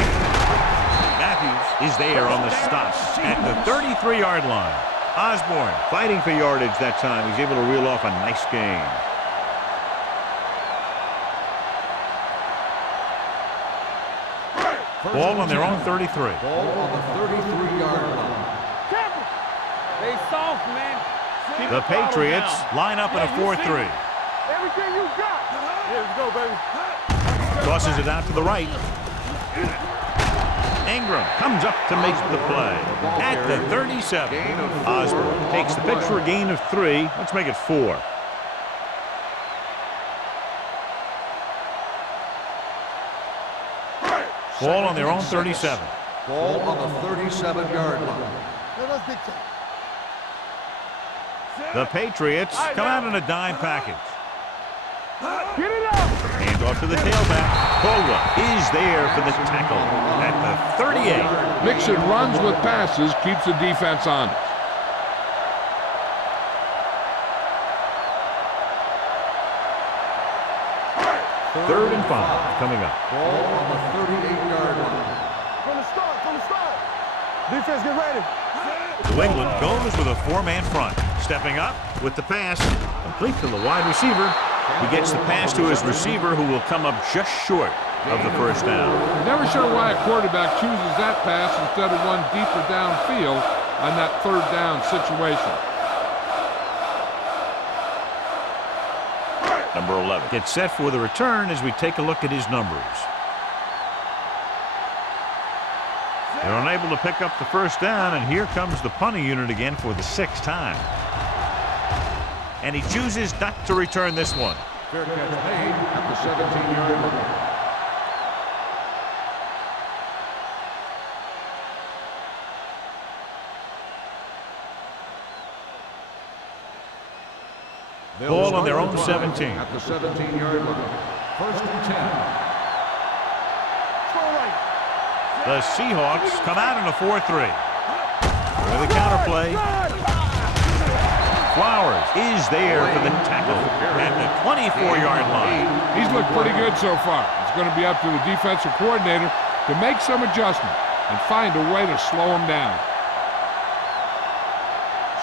Matthews is there on the stop at the 33-yard line. Osborne fighting for yardage that time. He's able to reel off a nice gain. Ball on their own 33. Ball on the 33-yard line. They soft, man. The Patriots line up in a 4-3. Everything you got. Here we go, baby. Tosses it out to the right. Ingram comes up to make the play at the 37. Osborne takes the pitch for a gain of 3. Let's make it 4. Ball on their own 37. Ball on the 37-yard line. The Patriots come out in a dime package. Get it up. Hand off to the tailback. Caldwell is there for the tackle at the 38. Mixon runs with passes, keeps the defense honest. Third and 5 coming up. Ball on the 38-yard line. From the start. Defense, get ready. New England goes with a 4-man front. Stepping up with the pass, complete to the wide receiver. He gets the pass to his receiver, who will come up just short. of the first down. Never sure why a quarterback chooses that pass instead of one deeper downfield on that third down situation. Number 11 gets set for the return as we take a look at his numbers. They're unable to pick up the first down, and here comes the punting unit again for the 6th time. And he chooses not to return this one. Fair catch made at the 17-yard line. Ball on their own 17. At the 17-yard line. 1st and 10. The Seahawks come out in a 4-3. With a counterplay. Flowers is there for the tackle at the 24-yard line. He's looked pretty good so far. It's going to be up to the defensive coordinator to make some adjustment and find a way to slow him down.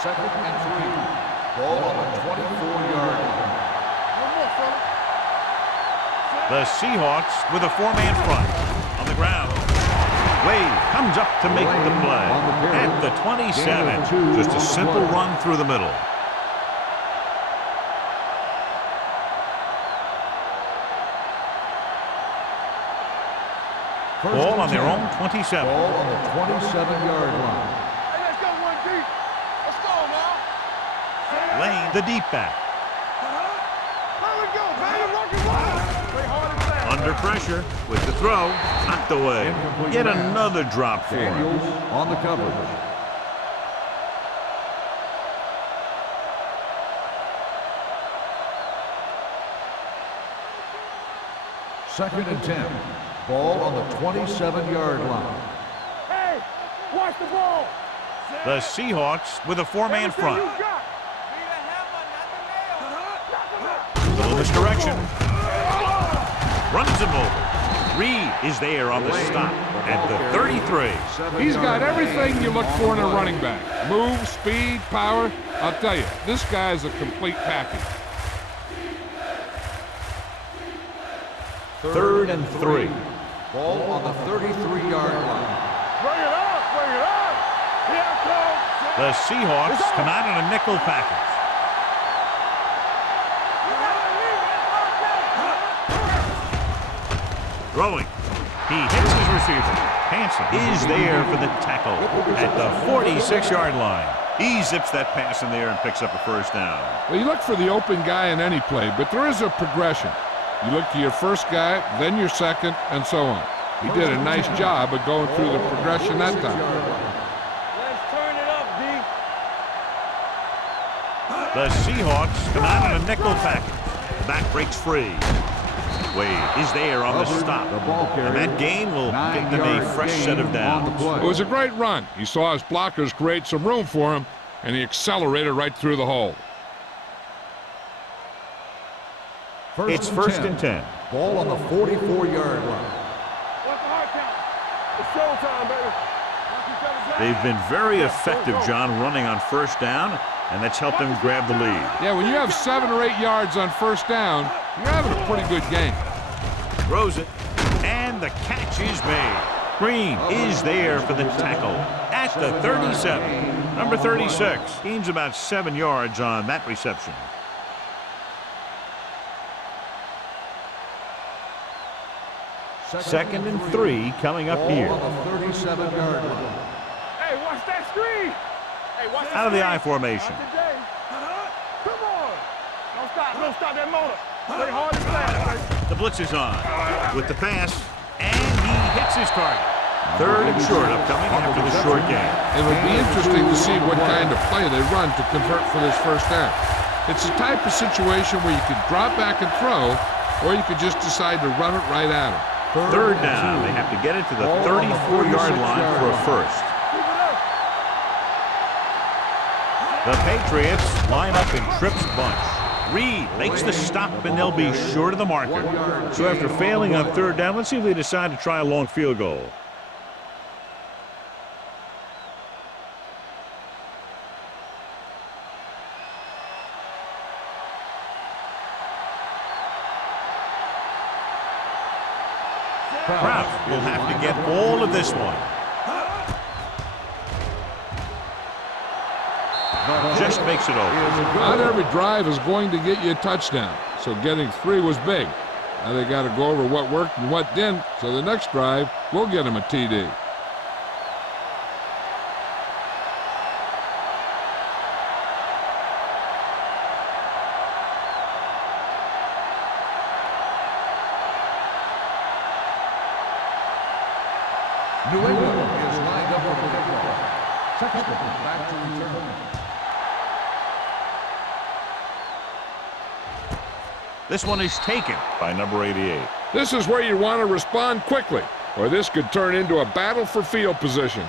2nd and 3. Ball on the 24-yard line. The Seahawks with a 4-man front on the ground. Wade comes up to make the play at the 27. Just a simple run through the middle. Ball on their own 27. Ball on the 27-yard line. Hey, let's go one deep. Let's go now. Lane, the deep back. Let it go, baby. Rock and roll. Play hard and fast. Under pressure with the throw. Knocked away. Yet another drop for him. Daniels on the coverage. Second and 10. Ball on the 27-yard line. Hey, watch the ball. The Seahawks with a 4-man front. You got. Little misdirection. Runs him over. Reed is there on the stop at the 33. He's got everything you look for in a running back. Move, speed, power. I'll tell you, this guy is a complete package. 3rd and 3. Ball on the 33-yard line. Bring it up, bring it up. Here it comes. The Seahawks come out in a nickel package. Throwing. He hits his receiver. Hanson is there for the tackle at the 46-yard line. He zips that pass in there and picks up a first down. Well, you look for the open guy in any play, but there is a progression. You look to your first guy, then your second, and so on. He did a nice job of going through the progression that time. Let's turn it up, D. The Seahawks come out in a nickel package. The back breaks free. Wade is there on the stop. And that gain will get them a fresh set of downs. It was a great run. He saw his blockers create some room for him, and he accelerated right through the hole. It's 1st and 10. Ball on the 44-yard line. What's the hard count? It's showtime, baby. They've been very effective, John, running on first down, and that's helped them grab the lead. Yeah, when you have 7 or 8 yards on first down, you're having a pretty good game. Throws it, and the catch is made. Green is there for the tackle at the 37. Number 36 gains about 7 yards on that reception. Second and 3 coming up here. Ball on the 37-yard line. Hey, watch that screen. Hey, watch that Out of the screen. I formation. Come on. Don't stop that motor. Play hard and fast, baby. The blitz is on with the pass, and he hits his target. 3rd and short upcoming after the short game. It'll be interesting to see what kind of play they run to convert for this first down. It's the type of situation where you could drop back and throw, or you could just decide to run it right at him. 3rd down. They have to get it to the 34-yard line for a first. The Patriots line up in trips bunch. Reed makes the stop, and they'll be short of the marker. So after failing on 3rd down, let's see if they decide to try a long field goal. Kraft will have to get all of this one. Just makes it over. Not every drive is going to get you a touchdown, so getting 3 was big. Now they got to go over what worked and what didn't, so the next drive will get them a TD. New England is lined up for the kickoff. Sexton back to return. This one is taken by number 88. This is where you want to respond quickly, or this could turn into a battle for field position.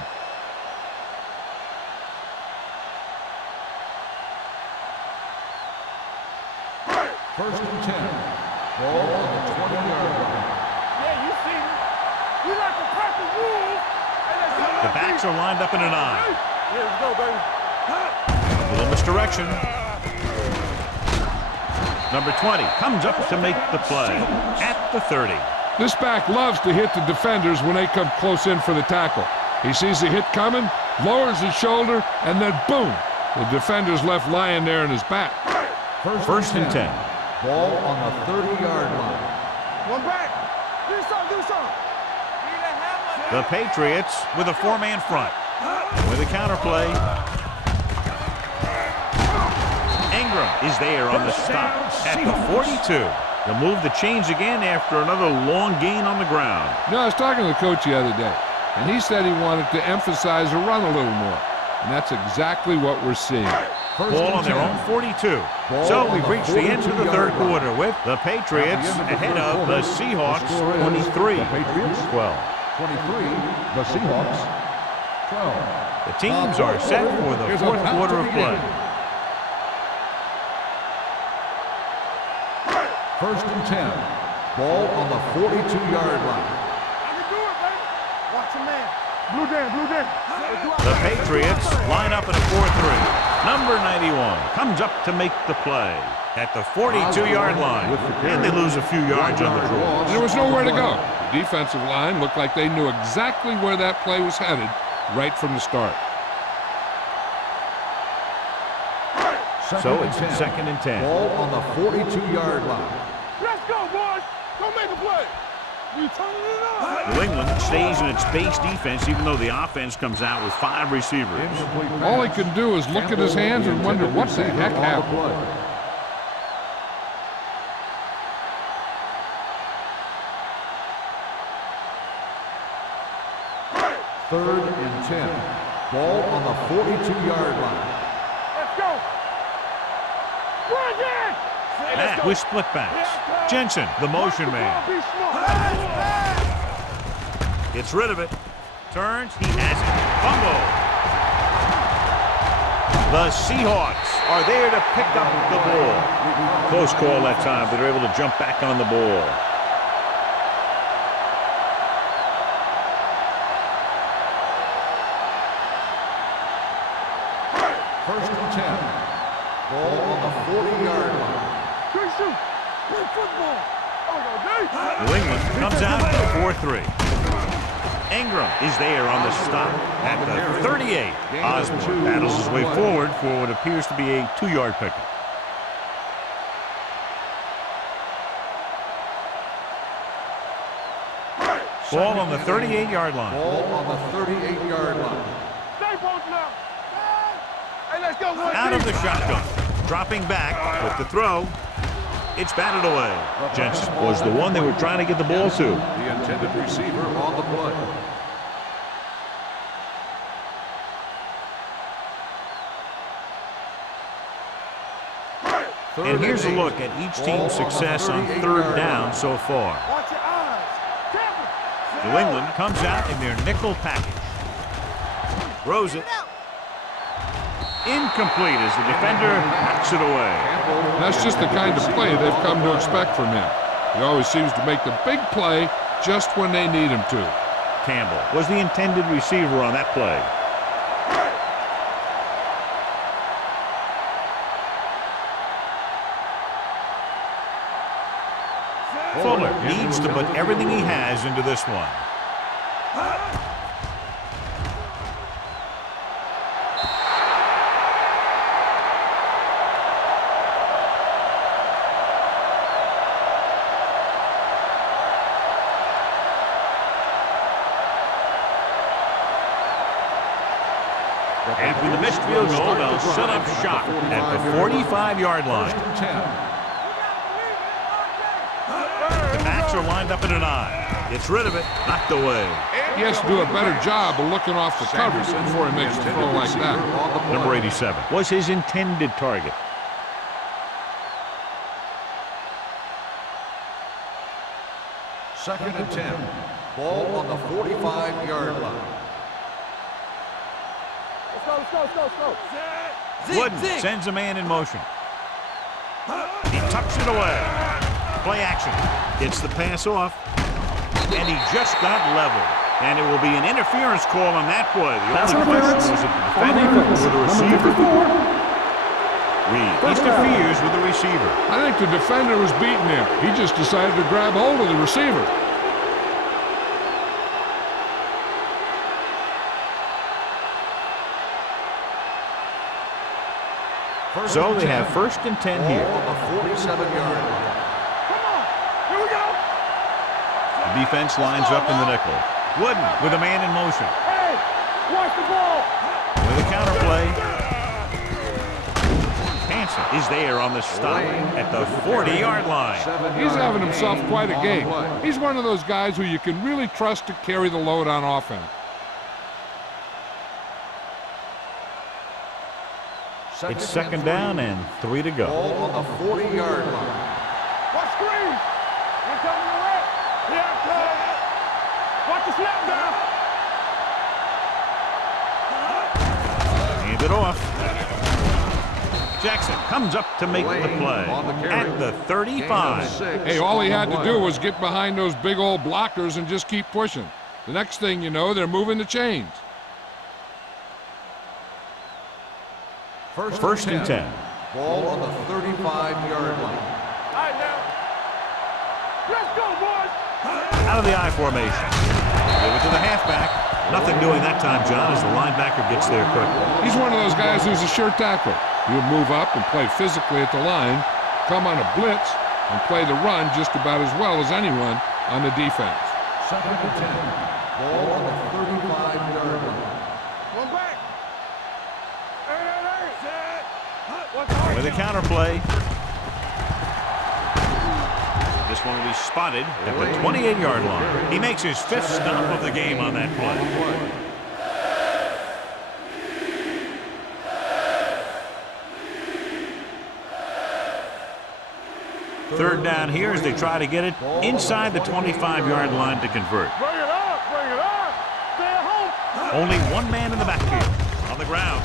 First and 10. Ball on the 20-yard line. Yeah, you see me. You like to crack the rules. The backs are lined up in an eye. Here we go, baby. A little misdirection. Number 20 comes up to make the play at the 30. This back loves to hit the defenders when they come close in for the tackle. He sees the hit coming, lowers his shoulder, and then boom, the defender's left lying there in his back. First and 10. Ball on the 30-yard line. One back. Do something. The Patriots with a 4-man front. With a counterplay. Ingram is there on the stop at the 42. They'll move the chains again after another long gain on the ground. You know, I was talking to the coach the other day, and he said he wanted to emphasize the run a little more. And that's exactly what we're seeing. Ball on their own 42. So we've reached the end of the third quarter with the Patriots ahead of the Seahawks 23. The Patriots 12. 23. The Seahawks 12. The teams are set for the fourth quarter of play. First and 10. Ball on the 42-yard line. I can do it, baby. Watch your man. Blue Dan. The Patriots line up in a 4-3. Number 91 comes up to make the play at the 42-yard line. And they lose a few yards on the draw. There was nowhere to go. The defensive line looked like they knew exactly where that play was headed right from the start. So it's second and 10. Ball on the 42-yard line. Let's go, boys. Go make a play. You turning it on. New England stays in its base defense even though the offense comes out with 5 receivers. All he can do is look at his hands and wonder what the heck happened. Third and 10. Ball on the 42-yard line. Let's go. Run again. Back with split backs. Jensen, the motion man. Be smart. Gets rid of it. Turns. He has it. Fumble. The Seahawks are there to pick up the ball. Close call that time, but they're able to jump back on the ball. First and 10. Ball on the 40-yard line. Good shoot. Play football. New England comes out in a 4-3. Ingram is there on the stop at the 38. Osborne battles his way forward for what appears to be a 2-yard pickup. Ball on the 38-yard line. Ball on the 38-yard line. Stay post now. Hey, let's go. Out of the shotgun. Dropping back with the throw. It's batted away. Jensen was the one they were trying to get the ball to. The intended receiver on the play. And here's a look at each team's success on third down so far. Watch your eyes. New England comes out in their nickel package. Throws it. Incomplete as the defender backs it away. That's just the kind of play they've come to expect from him. He always seems to make the big play just when they need him to. Campbell was the intended receiver on that play. Fuller needs to put everything he has into this one. After the missed field goal, they'll set up shop at the 45-yard line. The backs are lined up in an I. Gets rid of it, knocked away. He has to do a better job of looking off the coverage before he makes a throw like that. Number 87 was his intended target. Second and 10. Ball on the 45-yard line. Let's go. Wooden sends a man in motion. He tucks it away. Play action. Gets the pass off. And he just got leveled. And it will be an interference call on that play. The only question was if the defender or the receiver. Reed interferes with the receiver. I think the defender was beaten there. He just decided to grab hold of the receiver. So they have first and 10 here. On the 47-yard line. Come on. Here we go. The defense lines up in the nickel. Wooden with a man in motion. Hey, watch the ball. With a counter play. Hansen is there on the stop at the 40-yard line. He's having himself quite a game. He's one of those guys who you can really trust to carry the load on offense. It's second down and 3 to go. Ball on the 40-yard line. Watch screen. Here coming the left. Yeah, come. Watch the snap down. Hand it off. Jackson comes up to make the play at the 35. Hey, all he had to do was get behind those big old blockers and just keep pushing. The next thing you know, they're moving the chains. First and 10. Ball on the 35-yard line. All right, now. Let's go, boys. Out of the I formation. Give it to the halfback. Nothing doing that time, John, as the linebacker gets there quickly. He's one of those guys who's a sure tackler. He'll move up and play physically at the line, come on a blitz, and play the run just about as well as anyone on the defense. Second and 10. Ball on the 35-yard line. One back. With a counter play. This one will be spotted at the 28-yard line. He makes his 5th stop of the game on that play. Third down here as they try to get it inside the 25-yard line to convert. Bring it up. Stay at home. Only one man in the backfield. On the ground.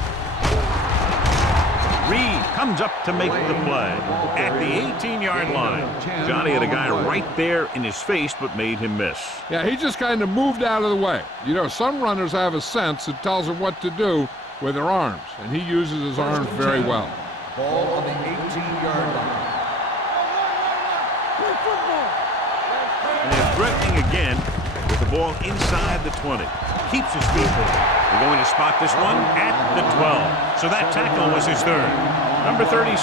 Reed comes up to make the play at the 18-yard line. Johnny had a guy right there in his face but made him miss. Yeah, he just kind of moved out of the way. You know, some runners have a sense that tells them what to do with their arms, and he uses his arms very well. Ball on the 18-yard line. And they're threatening again with the ball inside the 20. Keeps his feet moving. They're going to spot this one at the 12. So that tackle was his 3rd. Number 36,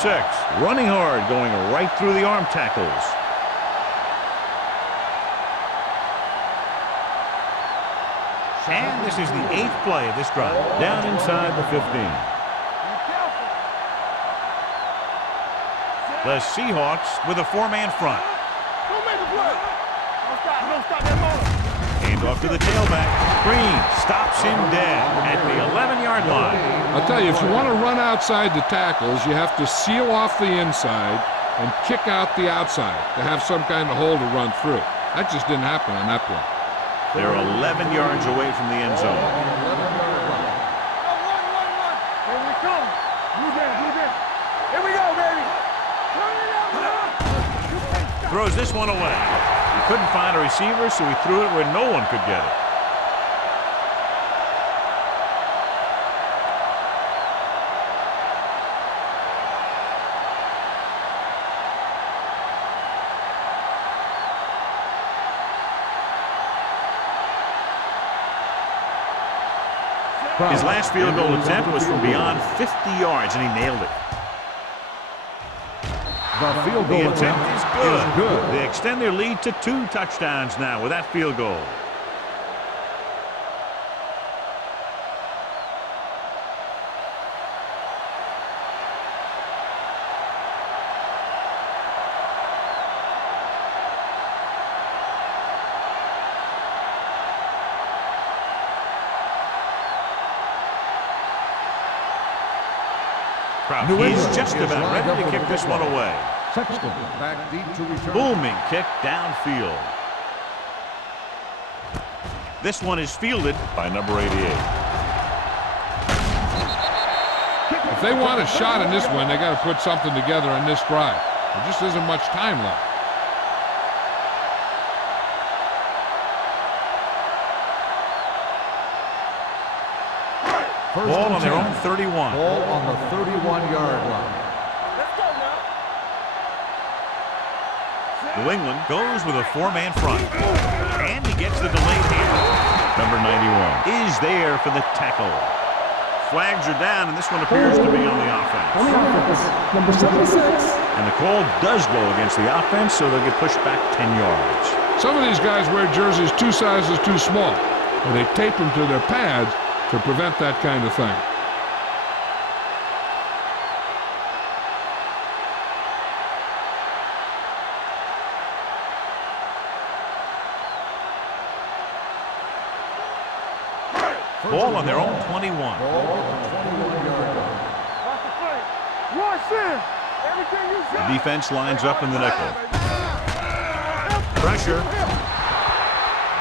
running hard, going right through the arm tackles. And this is the 8th play of this drive. Down inside the 15. The Seahawks with a 4-man front. Don't make a play. Don't stop that motor. Hand off to the tailback. Green stops him dead at the 11-yard line. I'll tell you, if you want to run outside the tackles, you have to seal off the inside and kick out the outside to have some kind of hole to run through. That just didn't happen on that play. They're 11 yards away from the end zone. Here we come. Move in. Here we go, baby. Throws this one away. He couldn't find a receiver, so he threw it where no one could get it. His last field goal attempt was from beyond 50 yards, and he nailed it. The field The goal attempt is good. good. They extend their lead to 2 touchdowns now with that field goal. He's just about ready to kick this one away. Sexton back deep to return. Booming kick downfield. This one is fielded by number 88. If they want a shot in this one, they got to put something together on this drive. There just isn't much time left. Ball on their own 31. Ball on the 31-yard line. Let's go now. New England goes with a 4-man front. And he gets the delayed handoff. Number 91 is there for the tackle. Flags are down, and this one appears to be on the offense. Number 76. And the call does go against the offense, so they'll get pushed back 10 yards. Some of these guys wear jerseys 2 sizes too small, and they tape them to their pads to prevent that kind of thing. Ball on their own 21. Ball on the 21-yard line. Watch the play. Rush in. Everything you The say. defense lines up in the nickel. Pressure.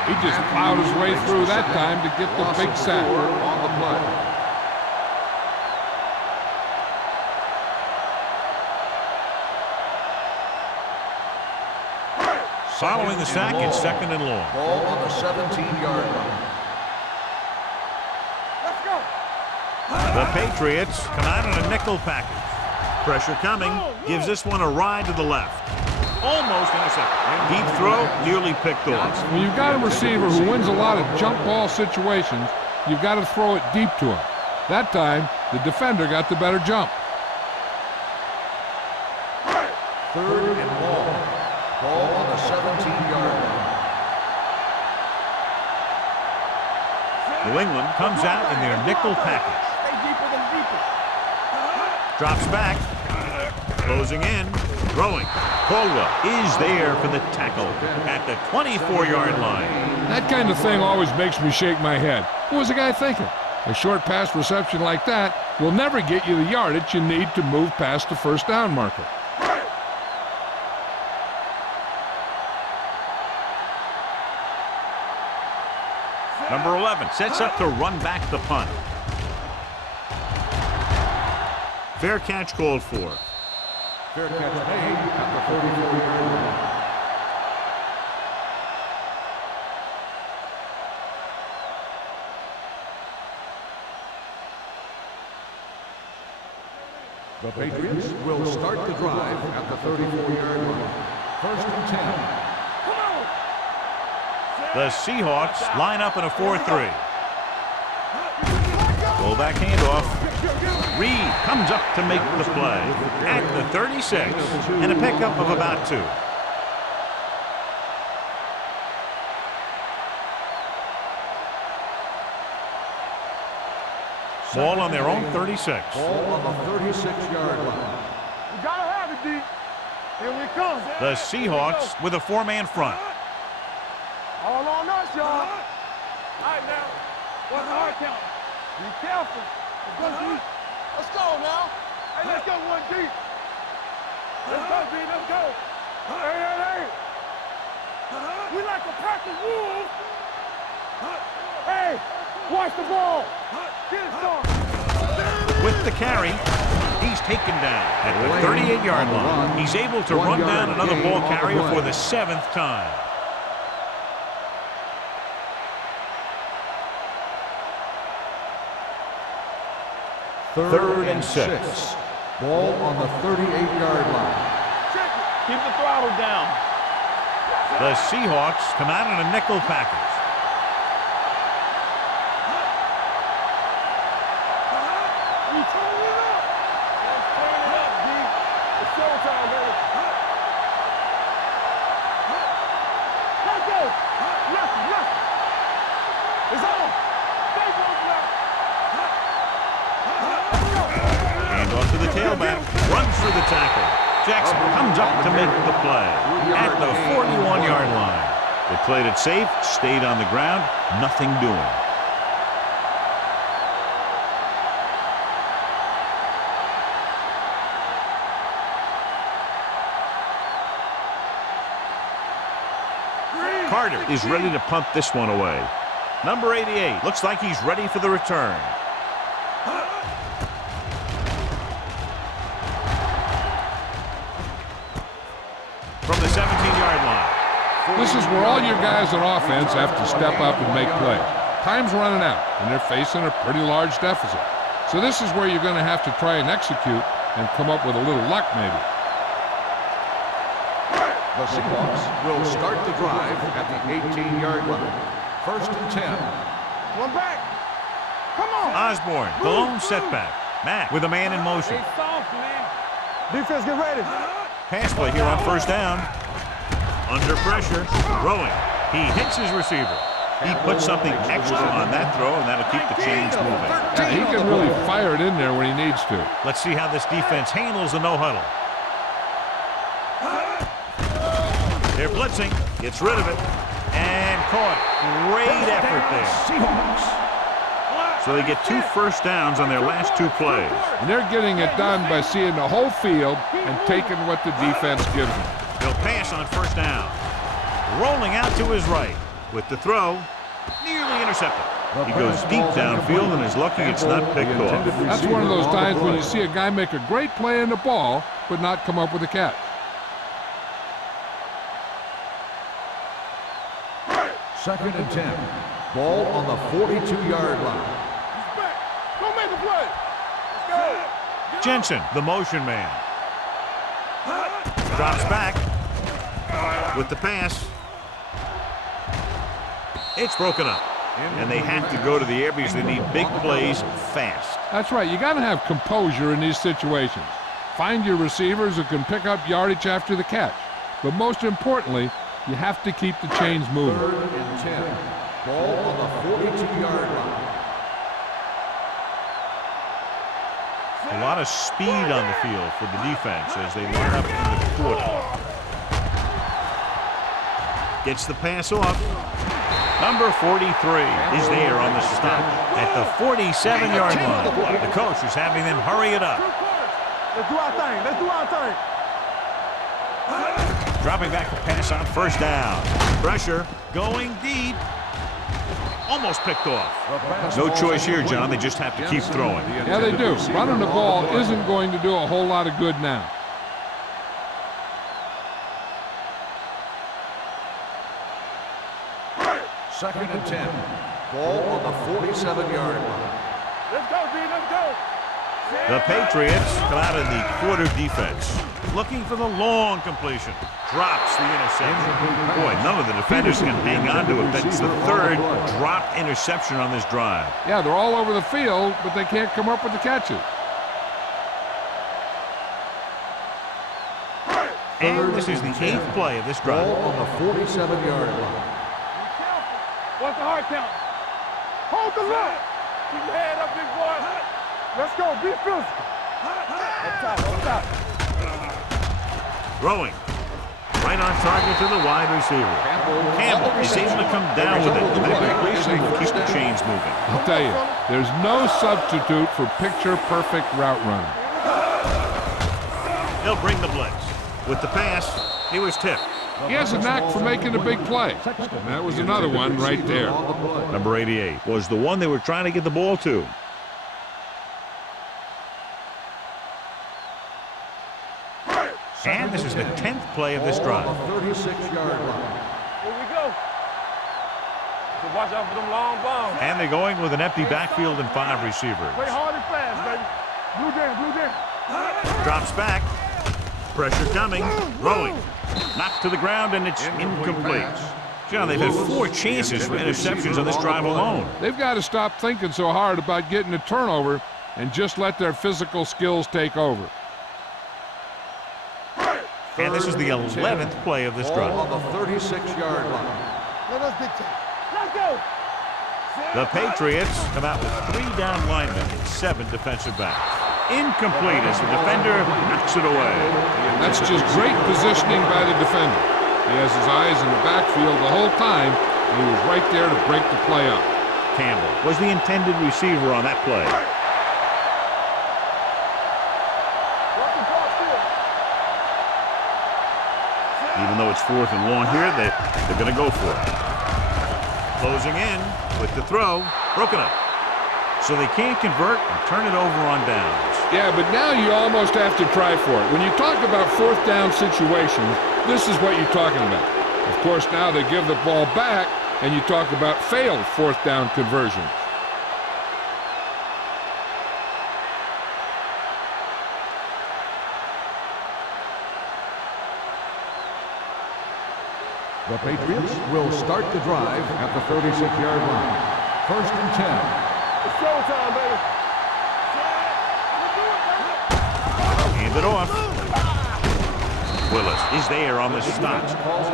He just plowed his way through that time to get the Loss big of sack. 4 on the play. Following the sack, it's 2nd and long. Ball on the 17-yard line. Let's go. The Patriots come out in a nickel package. Pressure coming. Gives this one a ride to the left. Almost intercepted. Deep throw, nearly picked off. When you've got a receiver who wins a lot of jump ball situations, you've got to throw it deep to him. That time, the defender got the better jump. 3rd and long. Ball on the 17-yard line. New England comes out in their nickel package. Stay deeper than deeper. Drops back. Closing in. Throwing. Caldwell is there for the tackle at the 24-yard line. That kind of thing always makes me shake my head. What was the guy thinking? A short pass reception like that will never get you the yardage you need to move past the 1st down marker. Number 11 sets up to run back the punt. Fair catch called for. Fair catch made at the 34-yard line. The Patriots will start the drive at the 34-yard line. 1st and 10. The Seahawks line up in a 4-3. Fullback handoff. Reed comes up to make the play at the 36 and a pickup of about 2. Ball on their own 36. Ball on the 36-yard line. We gotta have it, D. Here we come. The Seahawks with a 4-man front. All on us, y'all. All right, now. What's the hard count? Be careful. Let's go, D. Let's go now. Hey, let's go, 1 deep. Let's go, D. Let's go. Hey. We like a pack of wolves. Hey, watch the ball. Get it started. With the carry, he's taken down at the 38-yard line. He's able to run down another ball carrier for the 7th time. Third and 6. Ball on the 38-yard line. Keep the throttle down. The Seahawks come out in a nickel package. Off to the tailback. Runs through the tackle. Jackson comes up to make the play at the 41-yard line. They played it safe, stayed on the ground, nothing doing. Carter is ready to punt this one away. Number 88 looks like he's ready for the return. From the 17-yard line. This is where all your guys on offense have to step up and make plays. Time's running out, and they're facing a pretty large deficit. So this is where you're going to have to try and execute and come up with a little luck maybe. The Seahawks will start the drive at the 18-yard line. 1st and 10. One back. Come on. Osborne, the lone setback. Mack with a man in motion. It's soft, man. Defense, get ready. Pass play here on 1st down. Under pressure, throwing. He hits his receiver. He puts something extra on that throw, and that'll keep the chains moving. Yeah, he can really fire it in there when he needs to. Let's see how this defense handles the no-huddle. They're blitzing. Gets rid of it. And caught. Great effort there. Seahawks. So they get 2 first downs on their last 2 plays. And they're getting it done by seeing the whole field and taking what the defense gives them. They'll pass on 1st down. Rolling out to his right. With the throw, nearly intercepted. He goes deep downfield and is lucky it's not picked off. That's one of those times when you see a guy make a great play in the ball, but not come up with a catch. 2nd and 10. Ball on the 42-yard line. Go make the play. Let's go. Jensen, the motion man. Drops back with the pass. It's broken up. And they have to go to the air because they need big plays fast. That's right. You got to have composure in these situations. Find your receivers who can pick up yardage after the catch. But most importantly, you have to keep the chains moving. 3rd and 10. Ball on the 42-yard line. A lot of speed on the field for the defense as they line up in the quarter. Gets the pass off. Number 43 is there on the stop at the 47-yard line. The coach is having them hurry it up. Let's do our thing. Let's do our thing. Dropping back the pass on 1st down. Pressure going deep. Almost picked off. No choice here, John. They just have to keep throwing. Yeah, they do. Running the ball isn't going to do a whole lot of good now. 2nd and 10. Ball on the 47-yard line. Let's go, D. Let's go. The Patriots come out in the quarter defense. Looking for the long completion. Drops the interception. Boy, none of the defenders can hang on to it. That's the 3rd dropped interception on this drive. Yeah, they're all over the field, but they can't come up with the catches. And this is the 8th play of this drive. Ball on the 47-yard line. What's the hard count? Hold the look. Keep your head up, big boy. Let's go. Be physical. Up top. Throwing. Right on target to the wide receiver. Campbell is able to come down with it. And that completion will keep the chains moving. I'll tell you, there's no substitute for picture-perfect route running. They'll bring the blitz. With the pass, he was tipped. He has a knack for making a big play. And that was another one right there. Number 88 was the one they were trying to get the ball to. And this is the 10th play of this drive. 36-yard line. Here we go. So watch out for them long bombs. And they're going with an empty backfield and 5 receivers. Play hard and fast, baby. Blue jam. Drops back. Pressure coming. Throwing. Knocked to the ground, and it's incomplete. John, they've had 4 chances for interceptions on this drive alone. They've got to stop thinking so hard about getting a turnover and just let their physical skills take over. And this is the 11th play of this drive. On the 36-yard line. Let us dictate. Let's go. The Patriots come out with 3 down linemen and 7 defensive backs. Incomplete as the defender knocks it away. That's just great positioning by the defender. He has his eyes in the backfield the whole time, and he was right there to break the play up. Campbell was the intended receiver on that play. Even though it's 4th and long here, they're going to go for it. Closing in with the throw, broken up. So they can't convert and turn it over on downs. Yeah, but now you almost have to try for it. When you talk about 4th down situations, this is what you're talking about. Of course, now they give the ball back, and you talk about failed 4th down conversions. The Patriots will start the drive at the 36-yard line. 1st and 10. It's showtime, baby. Hand it off. Willis is there on the stop.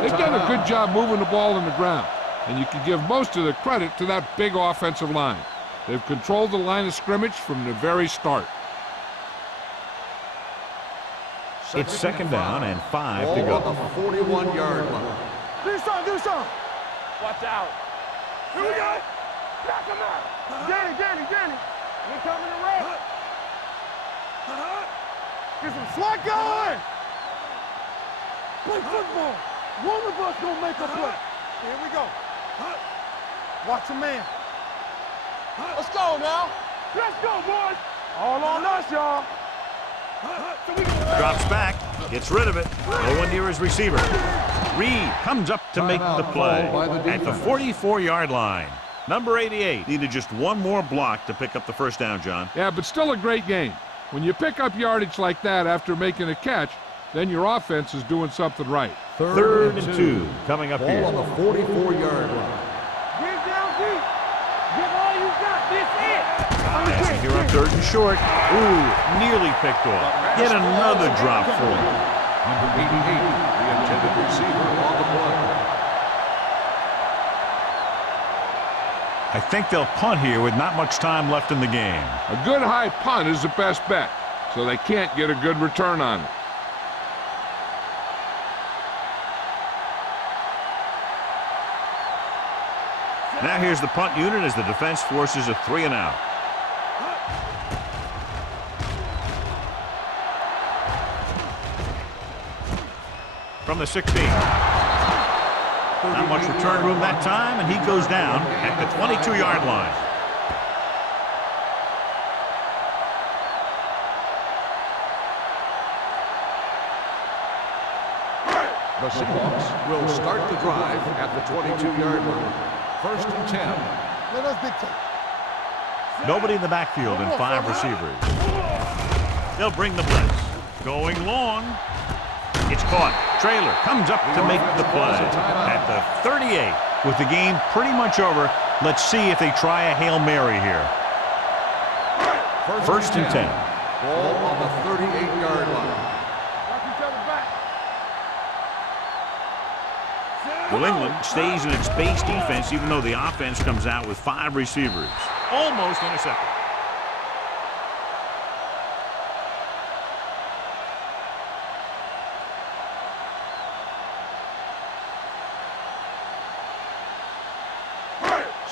They've done a good job moving the ball in the ground, and you can give most of the credit to that big offensive line. They've controlled the line of scrimmage from the very start. It's 2nd down and 5 to go. On the 41-yard line. Do something. Watch out. Here we go. Knock him out. Danny. We coming to rest. Get some swat going. Play football. One of us gonna make a play. Here we go. Watch the man. Let's go now. Let's go, boys. All on us, y'all. Drops back, gets rid of it. No one near his receiver. Reed comes up to make the play at the 44-yard line. Number 88 needed just one more block to pick up the 1st down, John. Yeah, but still a great game. When you pick up yardage like that after making a catch, then your offense is doing something right. 3rd and 2 coming up here. Ball on the 44-yard line. Get down deep. Give all you got. This it. Passing here on 3rd and short. Ooh, nearly picked off. Yet another drop for him. Number 88, the intended receiver on the play. I think they'll punt here with not much time left in the game. A good high punt is the best bet, so they can't get a good return on it. Now here's the punt unit as the defense forces a 3 and out. From the 16. Not much return room that time, and he goes down at the 22-yard line. The Seahawks will start the drive at the 22-yard line. 1st and 10. Let us dictate. Nobody in the backfield and 5 receivers. They'll bring the blitz. Going long. It's caught. Trailer comes up to make the play at the 38. With the game pretty much over, let's see if they try a Hail Mary here. 1st and 10. Ball on the 38-yard line. Watch each other back. New England stays in its base defense even though the offense comes out with 5 receivers. Almost intercepted.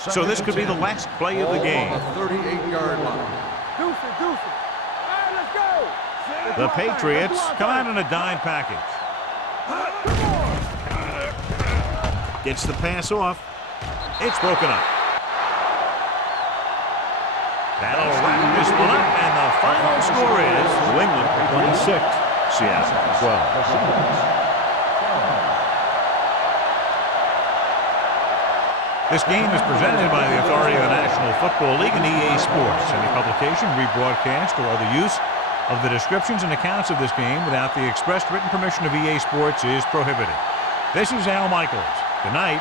So this could be the last play of the game. On the 38-yard line. Deuce it. All right, let's go. The Patriots come out in a dime package. Gets the pass off. It's broken up. That'll wrap this one up, and the final score is New England 26, Seattle 12. This game is presented by the authority of the National Football League and EA Sports. Any publication, rebroadcast, or other use of the descriptions and accounts of this game without the expressed written permission of EA Sports is prohibited. This is Al Michaels. Good night.